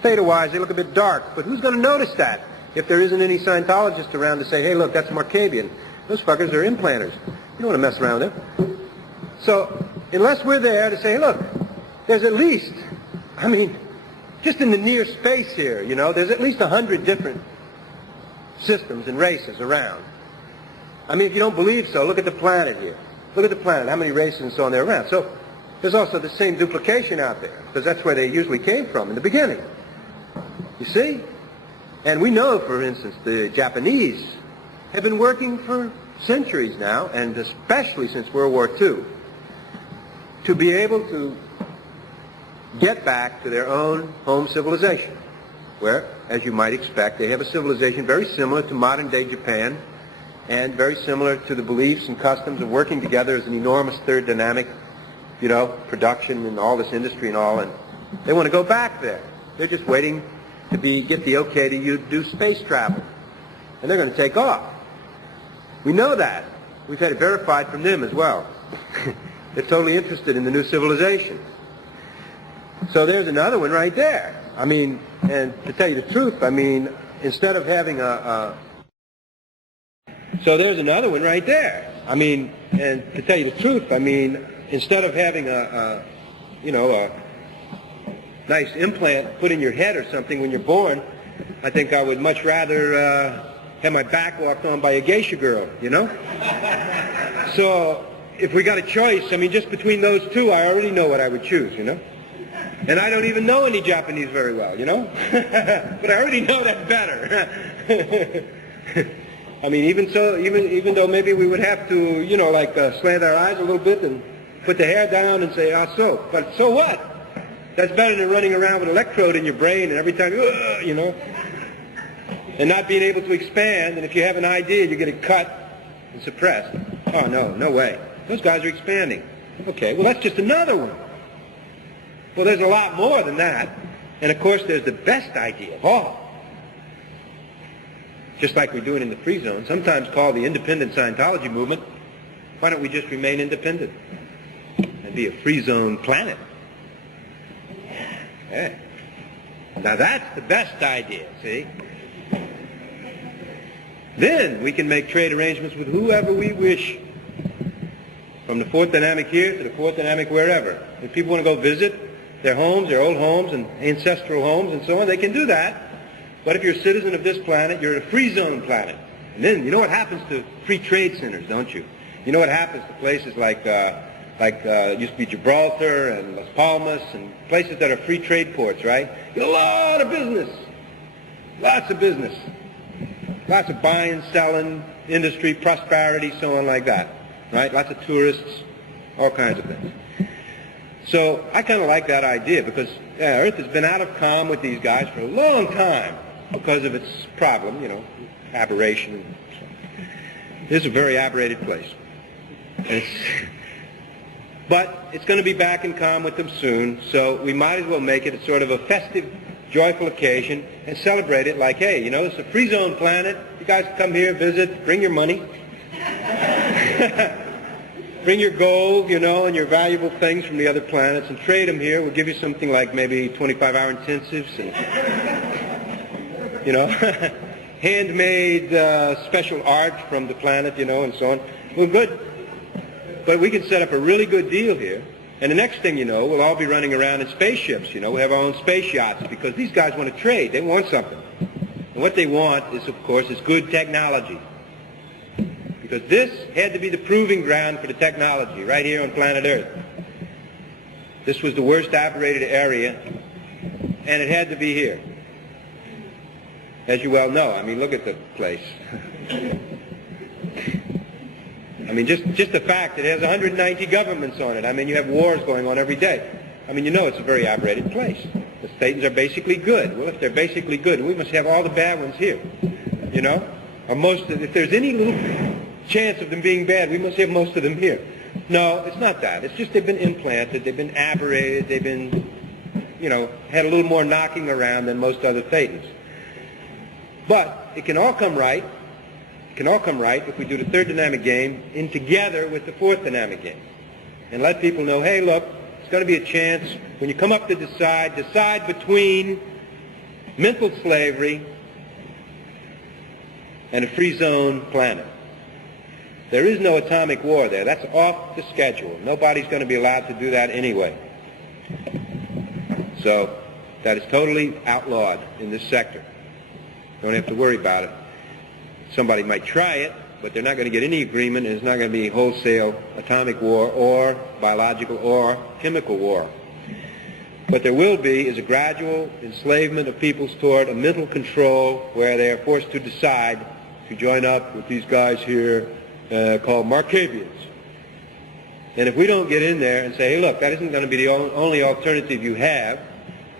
theta-wise, they look a bit dark. But who's going to notice that if there isn't any Scientologist around to say, hey, look, that's Markabian. Those fuckers are implanters. You don't want to mess around with them. So, unless we're there to say, hey, look, there's at least, I mean, just in the near space here, you know, there's at least 100 different systems and races around. I mean, if you don't believe so, look at the planet here. Look at the planet, how many races and so on there around. So there's also the same duplication out there, because that's where they usually came from in the beginning. You see? And we know, for instance, the Japanese have been working for centuries now, and especially since World War II, to be able to get back to their own home civilization, where, as you might expect, they have a civilization very similar to modern-day Japan and very similar to the beliefs and customs of working together as an enormous third dynamic, production and all this industry and all, and they want to go back there. They're just waiting to get the okay to do space travel, and they're going to take off. We know that. We've had it verified from them as well. They're totally interested in the new civilization. So there's another one right there. I mean, and to tell you the truth, I mean, instead of having So there's another one right there. I mean, and to tell you the truth, I mean, instead of having a nice implant put in your head or something when you're born, I think I would much rather have my back walked on by a geisha girl, So if we got a choice, I mean, just between those two, I already know what I would choose, And I don't even know any Japanese very well, But I already know that's better. I mean, even though maybe we would have to, slant our eyes a little bit and put the hair down and say, so. But so what? That's better than running around with an electrode in your brain and every time, and not being able to expand. And if you have an idea, you get it cut and suppressed. Oh, no way. Those guys are expanding. Okay, well, that's just another one. Well, there's a lot more than that. And, of course, there's the best idea of all. Just like we're doing in the free zone, sometimes called the independent Scientology movement. Why don't we just remain independent and be a free zone planet? Yeah. Now that's the best idea, see? Then we can make trade arrangements with whoever we wish, from the fourth dynamic here to the fourth dynamic wherever. If people want to go visit their homes, their old homes and ancestral homes and so on, they can do that. But if you're a citizen of this planet, you're a free zone planet. And then you know what happens to free trade centers, don't you? You know what happens to places like used to be Gibraltar and Las Palmas and places that are free trade ports, right? You get a lot of business. Lots of business. Lots of buying, selling, industry, prosperity, so on like that. Right? Lots of tourists, all kinds of things. So I kind of like that idea because Earth has been out of calm with these guys for a long time because of its problem, aberration. This is a very aberrated place. But it's going to be back in calm with them soon, so we might as well make it a sort of a festive, joyful occasion and celebrate it like, hey, it's a free zone planet. You guys come here, visit, bring your money. Bring your gold, and your valuable things from the other planets and trade them here. We'll give you something like maybe 25-hour intensives and, handmade special art from the planet, and so on. Well, good. But we can set up a really good deal here. And the next thing you know, we'll all be running around in spaceships, We have our own space yachts because these guys want to trade. They want something. And what they want is, of course, is good technology. Because this had to be the proving ground for the technology right here on planet Earth. This was the worst operated area, and it had to be here. As you well know. I mean, look at the place. I mean, just the fact that it has 190 governments on it. I mean, you have wars going on every day. I mean, it's a very operated place. The Statens are basically good. Well, if they're basically good, we must have all the bad ones here. Or if there's any little chance of them being bad, we must have most of them here. No, it's not that. It's just they've been implanted, they've been aberrated, they've been, had a little more knocking around than most other Thetans. But it can all come right. It can all come right if we do the third dynamic game in together with the fourth dynamic game. And let people know, hey, look, it's going to be a chance when you come up to decide between mental slavery and a free zone planet. There is no atomic war there. That's off the schedule. Nobody's going to be allowed to do that anyway. So that is totally outlawed in this sector. Don't have to worry about it. Somebody might try it, but they're not going to get any agreement, and it's not going to be wholesale atomic war or biological or chemical war. What there will be is a gradual enslavement of peoples toward a mental control where they are forced to decide to join up with these guys here called Markavians. And if we don't get in there and say, hey, look, that isn't going to be the only alternative you have.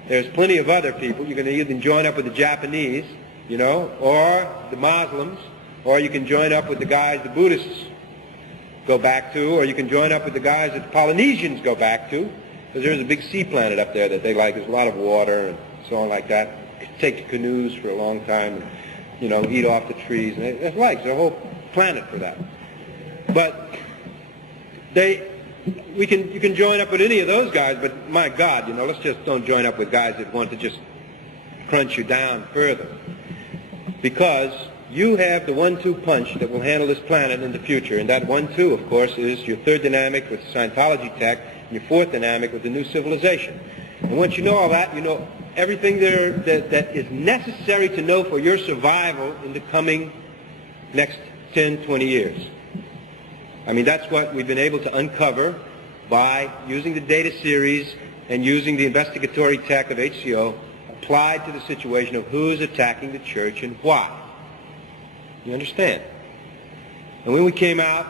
There's plenty of other people. You're going to either join up with the Japanese, you know, or the Muslims, or you can join up with the guys the Buddhists go back to, or you can join up with the guys that the Polynesians go back to, because there's a big sea planet up there that they like. There's a lot of water and so on like that. Take the canoes for a long time and, you know, eat off the trees. And there's a whole planet for that. But you can join up with any of those guys, but my God, you know, let's just don't join up with guys that want to just crunch you down further. Because you have the 1-2 punch that will handle this planet in the future, and that 1-2, of course, is your third dynamic with Scientology tech, and your fourth dynamic with the new civilization. And once you know all that, you know everything there that is necessary to know for your survival in the coming next 10, 20 years. I mean, that's what we've been able to uncover by using the data series and using the investigatory tech of HCO applied to the situation of who is attacking the church and why. You understand? And when we came out,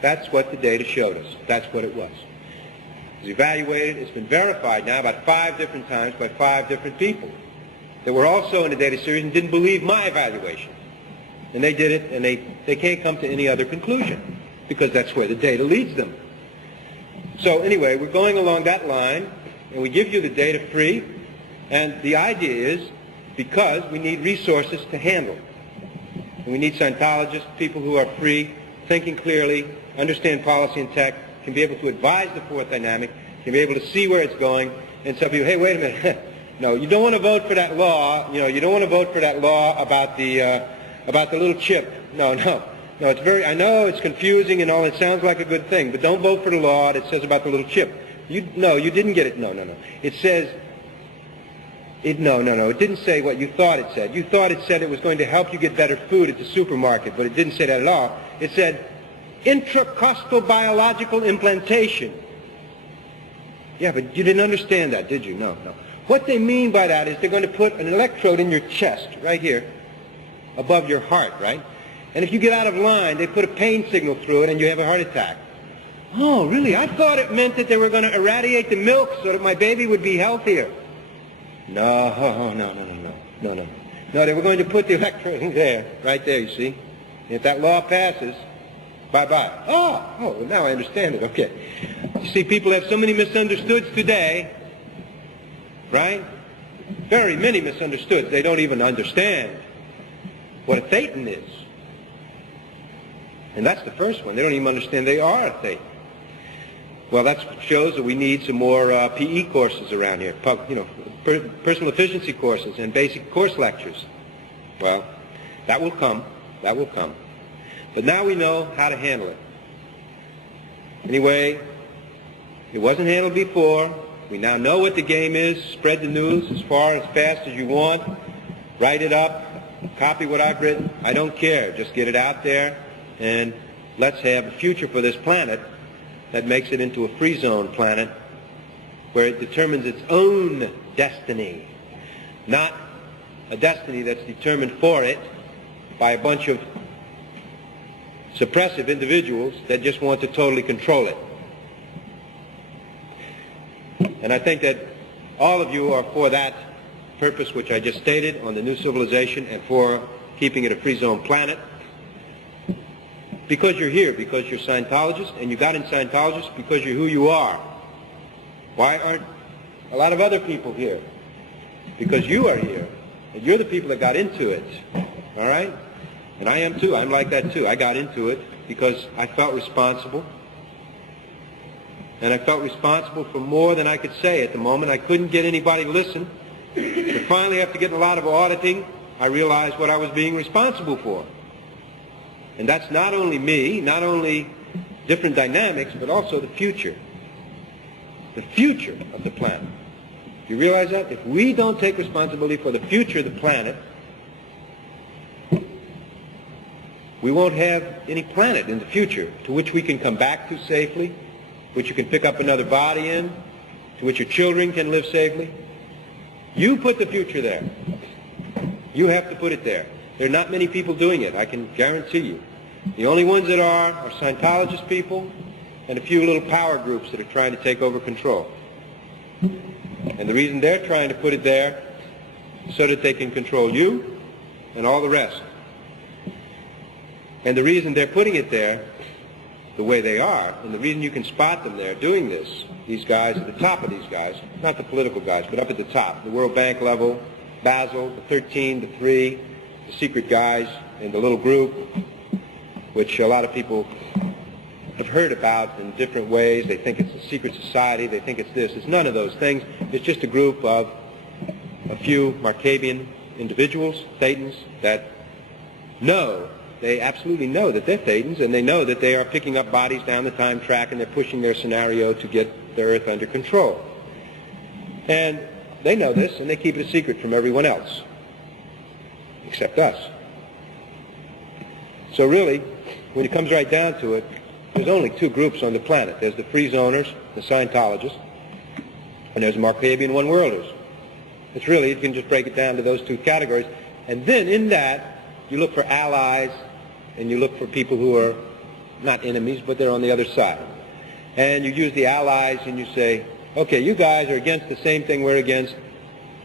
that's what the data showed us. That's what it was. It was evaluated. It's been verified now about 5 different times by 5 different people that were also in the data series and didn't believe my evaluation. And they did it, and they can't come to any other conclusion because that's where the data leads them. So anyway, we're going along that line, and we give you the data free, and the idea is because we need resources to handle. And we need Scientologists, people who are free, thinking clearly, understand policy and tech, can be able to advise the fourth dynamic, can be able to see where it's going, and some people, hey, wait a minute, no, you don't want to vote for that law, you know, you don't want to vote for that law about the little chip. No, it's very, I know it's confusing and all, it sounds like a good thing, but don't vote for the law that says about the little chip. No, you didn't get it, no. It says, it didn't say what you thought it said. You thought it said it was going to help you get better food at the supermarket, but it didn't say that at all. It said intracostal biological implantation. Yeah, but you didn't understand that, did you? No. What they mean by that is they're going to put an electrode in your chest, right here, above your heart, right? And if you get out of line, they put a pain signal through it and you have a heart attack. Oh, really? I thought it meant that they were going to irradiate the milk so that my baby would be healthier. No. No, they were going to put the electrode there, right there, you see. If that law passes, bye-bye. Oh, now I understand it. Okay. You see, people have so many misunderstoods today, right? Very many misunderstoods. They don't even understand what a Thetan is. And that's the first one. They don't even understand they are a Thetan. Well, that shows that we need some more PE courses around here, personal efficiency courses and basic course lectures. Well, that will come. But now we know how to handle it. Anyway, it wasn't handled before. We now know what the game is. Spread the news as fast as you want. Write it up. Copy what I've written. I don't care. Just get it out there, and let's have a future for this planet that makes it into a free zone planet where it determines its own destiny, not a destiny that's determined for it by a bunch of suppressive individuals that just want to totally control it. And I think that all of you are for that purpose which I just stated on the new civilization and for keeping it a free zone planet. Because you're here, because you're Scientologists, and you got in Scientologists because you're who you are. Why aren't a lot of other people here? Because you are here, and you're the people that got into it, all right? And I am too. I'm like that too. I got into it because I felt responsible, and I felt responsible for more than I could say at the moment. I couldn't get anybody to listen. But finally, after getting a lot of auditing, I realized what I was being responsible for. And that's not only me, not only different dynamics, but also the future. The future of the planet. Do you realize that? If we don't take responsibility for the future of the planet, we won't have any planet in the future to which we can come back to safely, which you can pick up another body in, to which your children can live safely. You put the future there. You have to put it there. There are not many people doing it, I can guarantee you. The only ones that are Scientologist people and a few little power groups that are trying to take over control. And the reason they're trying to put it there is so that they can control you and all the rest. And the reason they're putting it there the way they are, and the reason you can spot them there doing this, these guys at the top of these guys, not the political guys, but up at the top, the World Bank level, Basel, the 13, the 3, the secret guys in the little group, which a lot of people have heard about in different ways. They think it's a secret society. They think it's this. It's none of those things. It's just a group of a few Markabian individuals, Thetans, that know, they absolutely know that they're Thetans, and they know that they are picking up bodies down the time track, and they're pushing their scenario to get the Earth under control. And they know this, and they keep it a secret from everyone else, except us. So really, when it comes right down to it, there's only two groups on the planet. There's the free zoners, the Scientologists, and there's the Markabian one-worlders. It's really, you can just break it down to those two categories. And then in that, you look for allies, and you look for people who are not enemies, but they're on the other side. And you use the allies, and you say, okay, you guys are against the same thing we're against.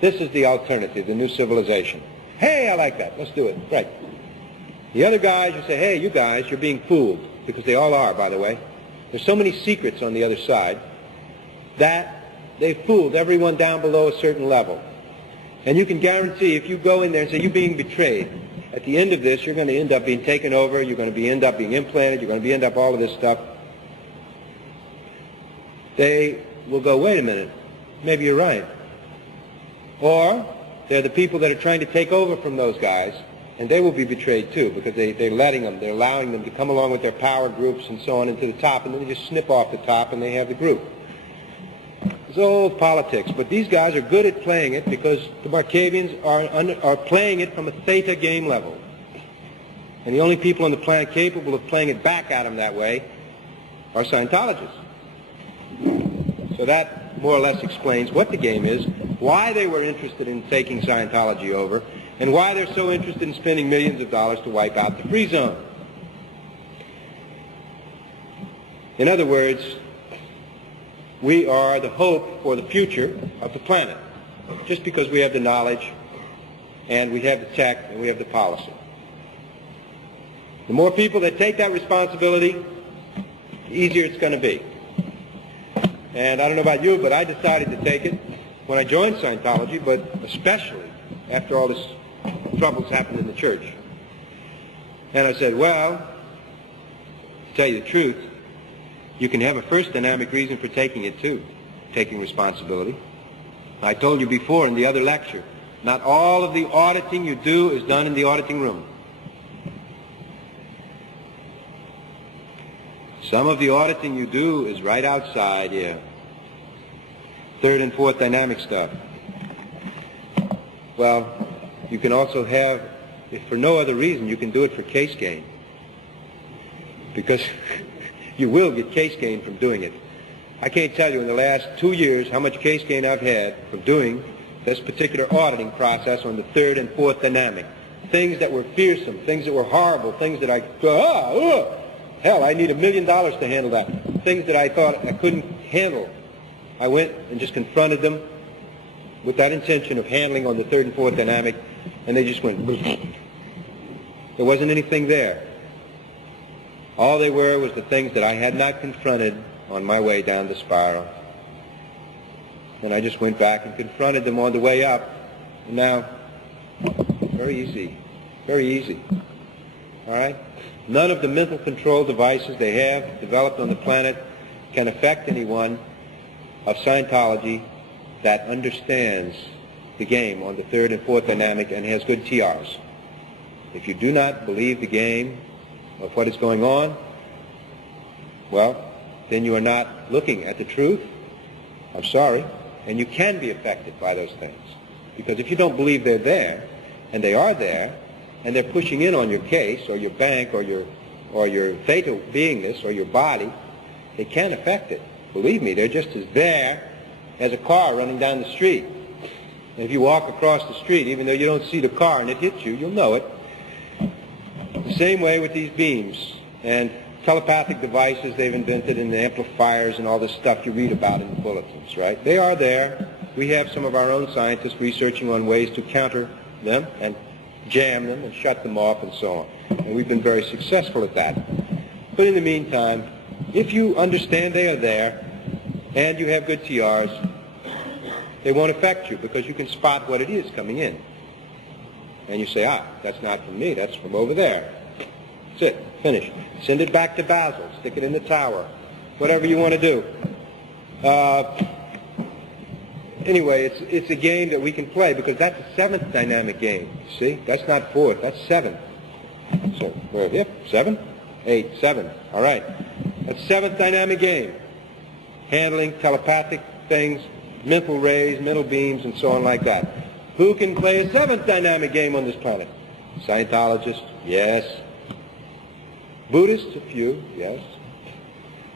This is the alternative, the new civilization. Hey, I like that. Let's do it. Right. The other guys, you say, hey, you guys, you're being fooled, because they all are, by the way. There's so many secrets on the other side that they've fooled everyone down below a certain level. And you can guarantee if you go in there and say, you're being betrayed, at the end of this, you're going to end up being taken over, you're going to end up being implanted, you're going to end up all of this stuff. They will go, wait a minute, maybe you're right. Or they're the people that are trying to take over from those guys, and they will be betrayed too, because they're letting them, they're allowing them to come along with their power groups and so on into the top, and then they just snip off the top and they have the group. It's old politics, but these guys are good at playing it because the Markabians are playing it from a theta game level. And the only people on the planet capable of playing it back at them that way are Scientologists. So that more or less explains what the game is, why they were interested in taking Scientology over, and why they're so interested in spending millions of dollars to wipe out the free zone. In other words, we are the hope for the future of the planet, just because we have the knowledge, and we have the tech, and we have the policy. The more people that take that responsibility, the easier it's going to be. And I don't know about you, but I decided to take it when I joined Scientology, but especially after all this troubles happened in the church. And I said, well, to tell you the truth, you can have a first dynamic reason for taking it too, taking responsibility. I told you before in the other lecture, not all of the auditing you do is done in the auditing room. Some of the auditing you do is right outside here. Third and fourth dynamic stuff. Well, you can also have, if for no other reason, you can do it for case gain. Because you will get case gain from doing it. I can't tell you in the last 2 years how much case gain I've had from doing this particular auditing process on the third and fourth dynamic. Things that were fearsome, things that were horrible, things that I go, hell, I need $1 million to handle that. Things that I thought I couldn't handle. I went and just confronted them with that intention of handling on the third and fourth dynamic, and they just went, there wasn't anything there. All they were was the things that I had not confronted on my way down the spiral. And I just went back and confronted them on the way up. And now, very easy, very easy. All right? None of the mental control devices they have developed on the planet can affect anyone of Scientology that understands the game on the third and fourth dynamic and has good TRs. If you do not believe the game of what is going on, well, then you are not looking at the truth. I'm sorry. And you can be affected by those things. Because if you don't believe they're there, and they are there, and they're pushing in on your case, or your bank, or your theta beingness, or your body, they can affect it. Believe me, they're just as there as a car running down the street. And if you walk across the street, even though you don't see the car and it hits you, you'll know it. The Same way with these beams and telepathic devices they've invented and the amplifiers and all this stuff you read about in the bulletins, right? They are there. We have some of our own scientists researching on ways to counter them and jam them and shut them off and so on. And we've been very successful at that. But in the meantime, if you understand they are there and you have good TRs, they won't affect you because you can spot what it is coming in. And you say, that's not from me, that's from over there. That's it, finished. Send it back to Basel, stick it in the tower, whatever you want to do. Anyway, it's a game that we can play because that's the seventh dynamic game. See, that's not fourth, that's seventh. So, where, yep, 7, 8, 7. All right. That's seventh dynamic game. Handling telepathic things, mental rays, mental beams, and so on like that. Who can play a seventh dynamic game on this planet? Scientologists, yes. Buddhists, a few, yes.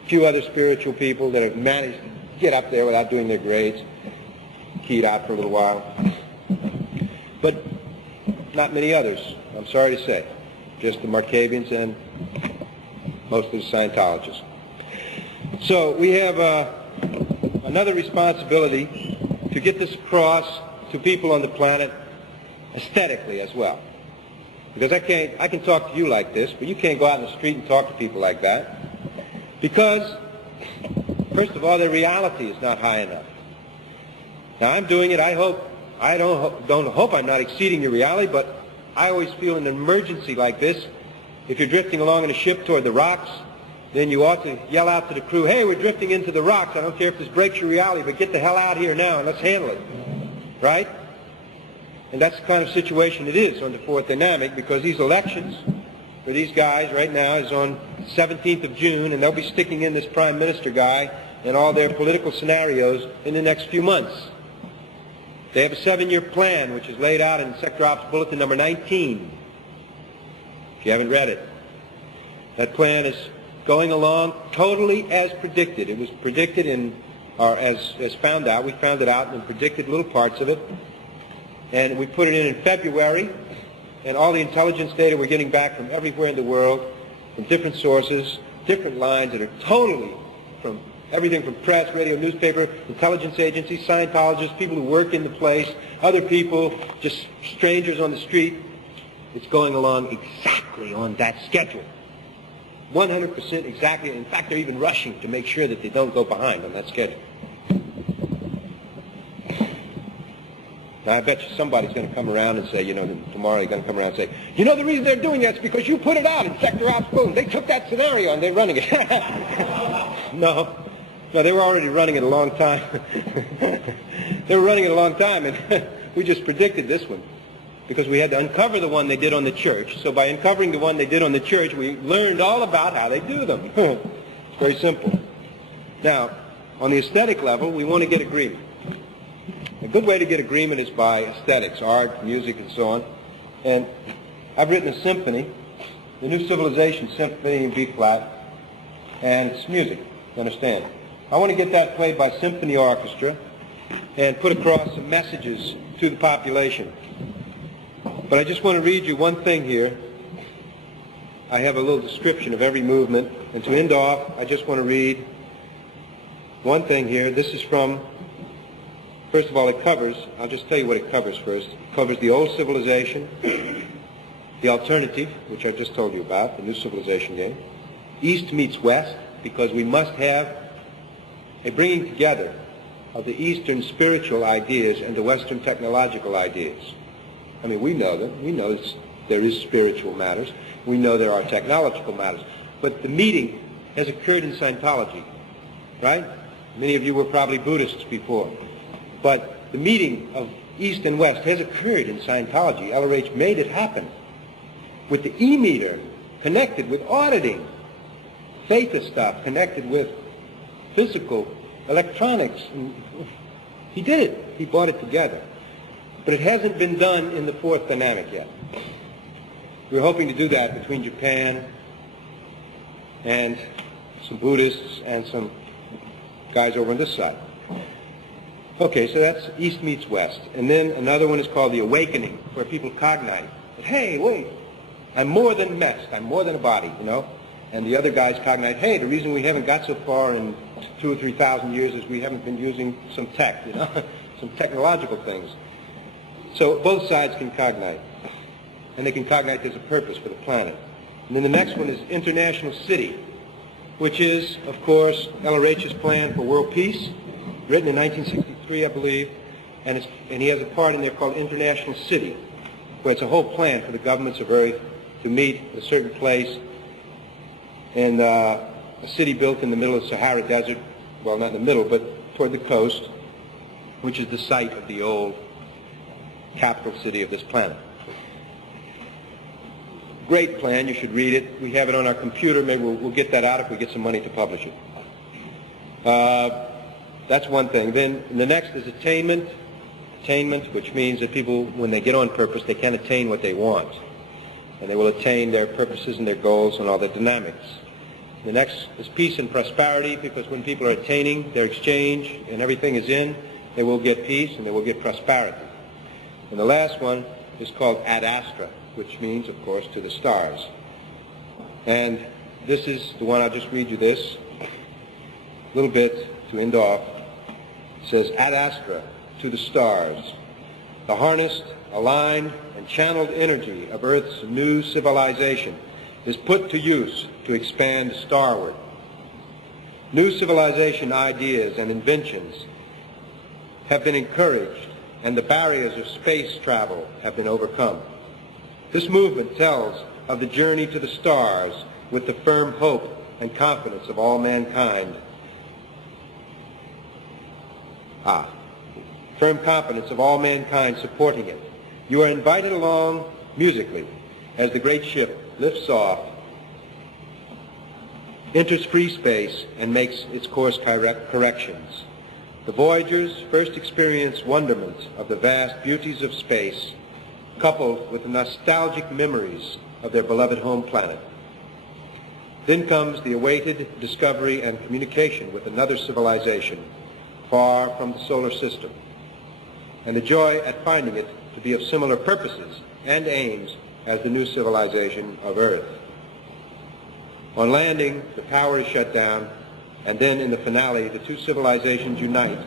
A few other spiritual people that have managed to get up there without doing their grades. Keyed out for a little while. But not many others, I'm sorry to say. Just the Markavians and most of the Scientologists. So we have another responsibility to get this across to people on the planet aesthetically as well. Because I can talk to you like this, but you can't go out in the street and talk to people like that. Because, first of all, their reality is not high enough. Now I'm doing it, I don't hope I'm not exceeding your reality, but I always feel an emergency like this. If you're drifting along in a ship toward the rocks, then you ought to yell out to the crew, hey, we're drifting into the rocks. I don't care if this breaks your reality, but get the hell out here now and let's handle it. Right? And that's the kind of situation it is on the fourth dynamic, because these elections for these guys right now is on 17th of June, and they'll be sticking in this prime minister guy and all their political scenarios in the next few months. They have a 7-year plan, which is laid out in Sector Ops Bulletin number 19, if you haven't read it. That plan is going along totally as predicted. It was predicted or as found out. We found it out and predicted little parts of it. And we put it in February, and all the intelligence data we're getting back from everywhere in the world, from different sources, different lines that are totally from everything from press, radio, newspaper, intelligence agencies, Scientologists, people who work in the place, other people, just strangers on the street. It's going along exactly on that schedule. 100% exactly. In fact, they're even rushing to make sure that they don't go behind on that schedule. Now, I bet you somebody's going to come around and say, tomorrow they're going to come around and say, the reason they're doing that is because you put it out in Sector Ops Boom. They took that scenario and they're running it. No, they were already running it a long time. They were running it a long time, and we just predicted this one because we had to uncover the one they did on the church. So by uncovering the one they did on the church, we learned all about how they do them. It's very simple. Now, on the aesthetic level, we want to get agreement. A good way to get agreement is by aesthetics, art, music, and so on. And I've written a symphony, the New Civilization Symphony in B-flat, and it's music, you understand. I want to get that played by symphony orchestra and put across some messages to the population. But I just want to read you one thing here. I have a little description of every movement. And to end off, I just want to read one thing here. This is from, first of all, it covers, I'll just tell you what it covers first. It covers the old civilization, the alternative, which I've just told you about, the New Civilization game, East meets West, because we must have a bringing together of the Eastern spiritual ideas and the Western technological ideas. I mean, we know them. We know there is spiritual matters. We know there are technological matters. But the meeting has occurred in Scientology, right? Many of you were probably Buddhists before. But the meeting of East and West has occurred in Scientology. LRH made it happen. With the E-meter connected with auditing, theta stuff connected with physical electronics. He did it. He brought it together. But it hasn't been done in the fourth dynamic yet. We're hoping to do that between Japan and some Buddhists and some guys over on this side. Okay, so that's East meets West. And then another one is called the Awakening, where people cognize that, hey, wait, I'm more than messed. I'm more than a body, you know. And the other guys cognate, hey, the reason we haven't got so far in 2,000 or 3,000 years is we haven't been using some tech, you know, some technological things. So both sides can cognate. And they can cognate there's a purpose for the planet. And then the next one is International City, which is, of course, LRH's plan for world peace, written in 1963, I believe. And he has a part in there called International City, where it's a whole plan for the governments of Earth to meet at a certain place in a city built in the middle of the Sahara Desert, well, not in the middle, but toward the coast, which is the site of the old capital city of this planet. Great plan. You should read it. We have it on our computer. Maybe we'll get that out if we get some money to publish it. That's one thing. Then the next is attainment. Attainment, which means that people, when they get on purpose, they can attain what they want. And they will attain their purposes and their goals and all the dynamics. The next is peace and prosperity, because when people are attaining their exchange and everything is in, they will get peace and they will get prosperity. And the last one is called ad astra, which means, of course, to the stars. And this is the one, I'll just read you this a little bit to end off. It says, ad astra, to the stars, the harnessed, aligned, and channeled energy of Earth's new civilization is put to use to expand starward. New civilization ideas and inventions have been encouraged, and the barriers of space travel have been overcome. This movement tells of the journey to the stars with the firm hope and confidence of all mankind. Firm confidence of all mankind supporting it. You are invited along musically as the great ship lifts off, enters free space, and makes its course corrections. The voyagers first experience wonderment of the vast beauties of space, coupled with the nostalgic memories of their beloved home planet. Then comes the awaited discovery and communication with another civilization far from the solar system, and the joy at finding it to be of similar purposes and aims as the new civilization of Earth. On landing, the power is shut down, and then in the finale, the two civilizations unite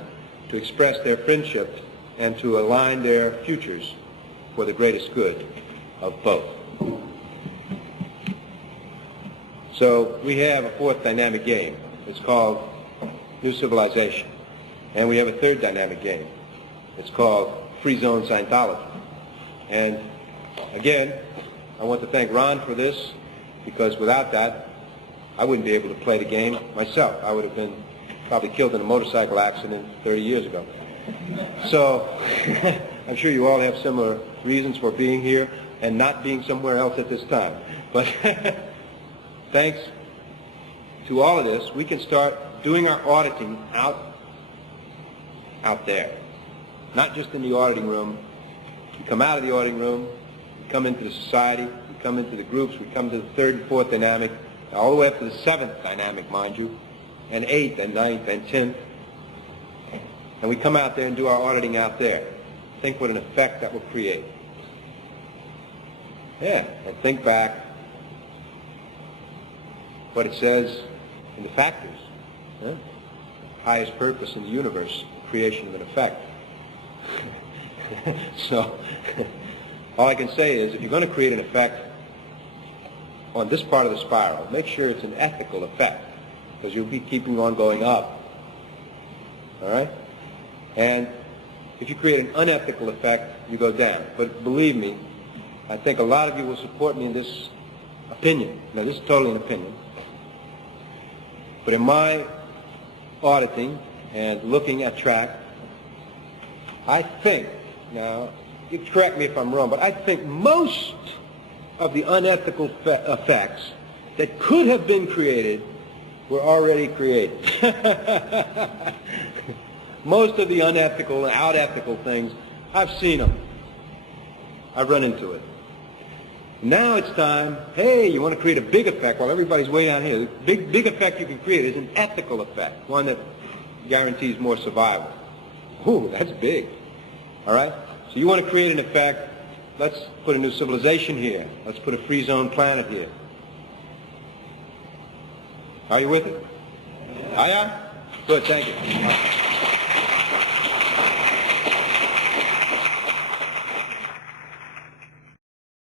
to express their friendship and to align their futures for the greatest good of both. So we have a fourth dynamic game. It's called New Civilization. And we have a third dynamic game. It's called Free Zone Scientology. And again, I want to thank Ron for this, because without that, I wouldn't be able to play the game myself. I would have been probably killed in a motorcycle accident 30 years ago. So I'm sure you all have similar reasons for being here and not being somewhere else at this time. But thanks to all of this, we can start doing our auditing out there. Not just in the auditing room. We come out of the auditing room, we come into the society, we come into the groups, we come to the third and fourth dynamic, all the way up to the seventh dynamic, mind you, and eighth and ninth and 10th. And we come out there and do our auditing out there. Think what an effect that will create. Yeah, and think back what it says in the factors. Highest purpose in the universe, creation of an effect. So, all I can say is, if you're going to create an effect on this part of the spiral, make sure it's an ethical effect, because you'll be keeping on going up. All right? And if you create an unethical effect, you go down. But believe me, I think a lot of you will support me in this opinion. Now, this is totally an opinion. But in my auditing and looking at track, I think, now, you correct me if I'm wrong, but I think most of the unethical effects that could have been created were already created. Most of the unethical and out-ethical things, I've seen them. I've run into it. Now it's time, hey, you want to create a big effect while everybody's way down here. The big effect you can create is an ethical effect, one that guarantees more survival. Ooh, that's big. All right? So you want to create an effect let's put a new civilization here. Let's put a free zone planet here. Are you with it? Aye, aye? Good, thank you.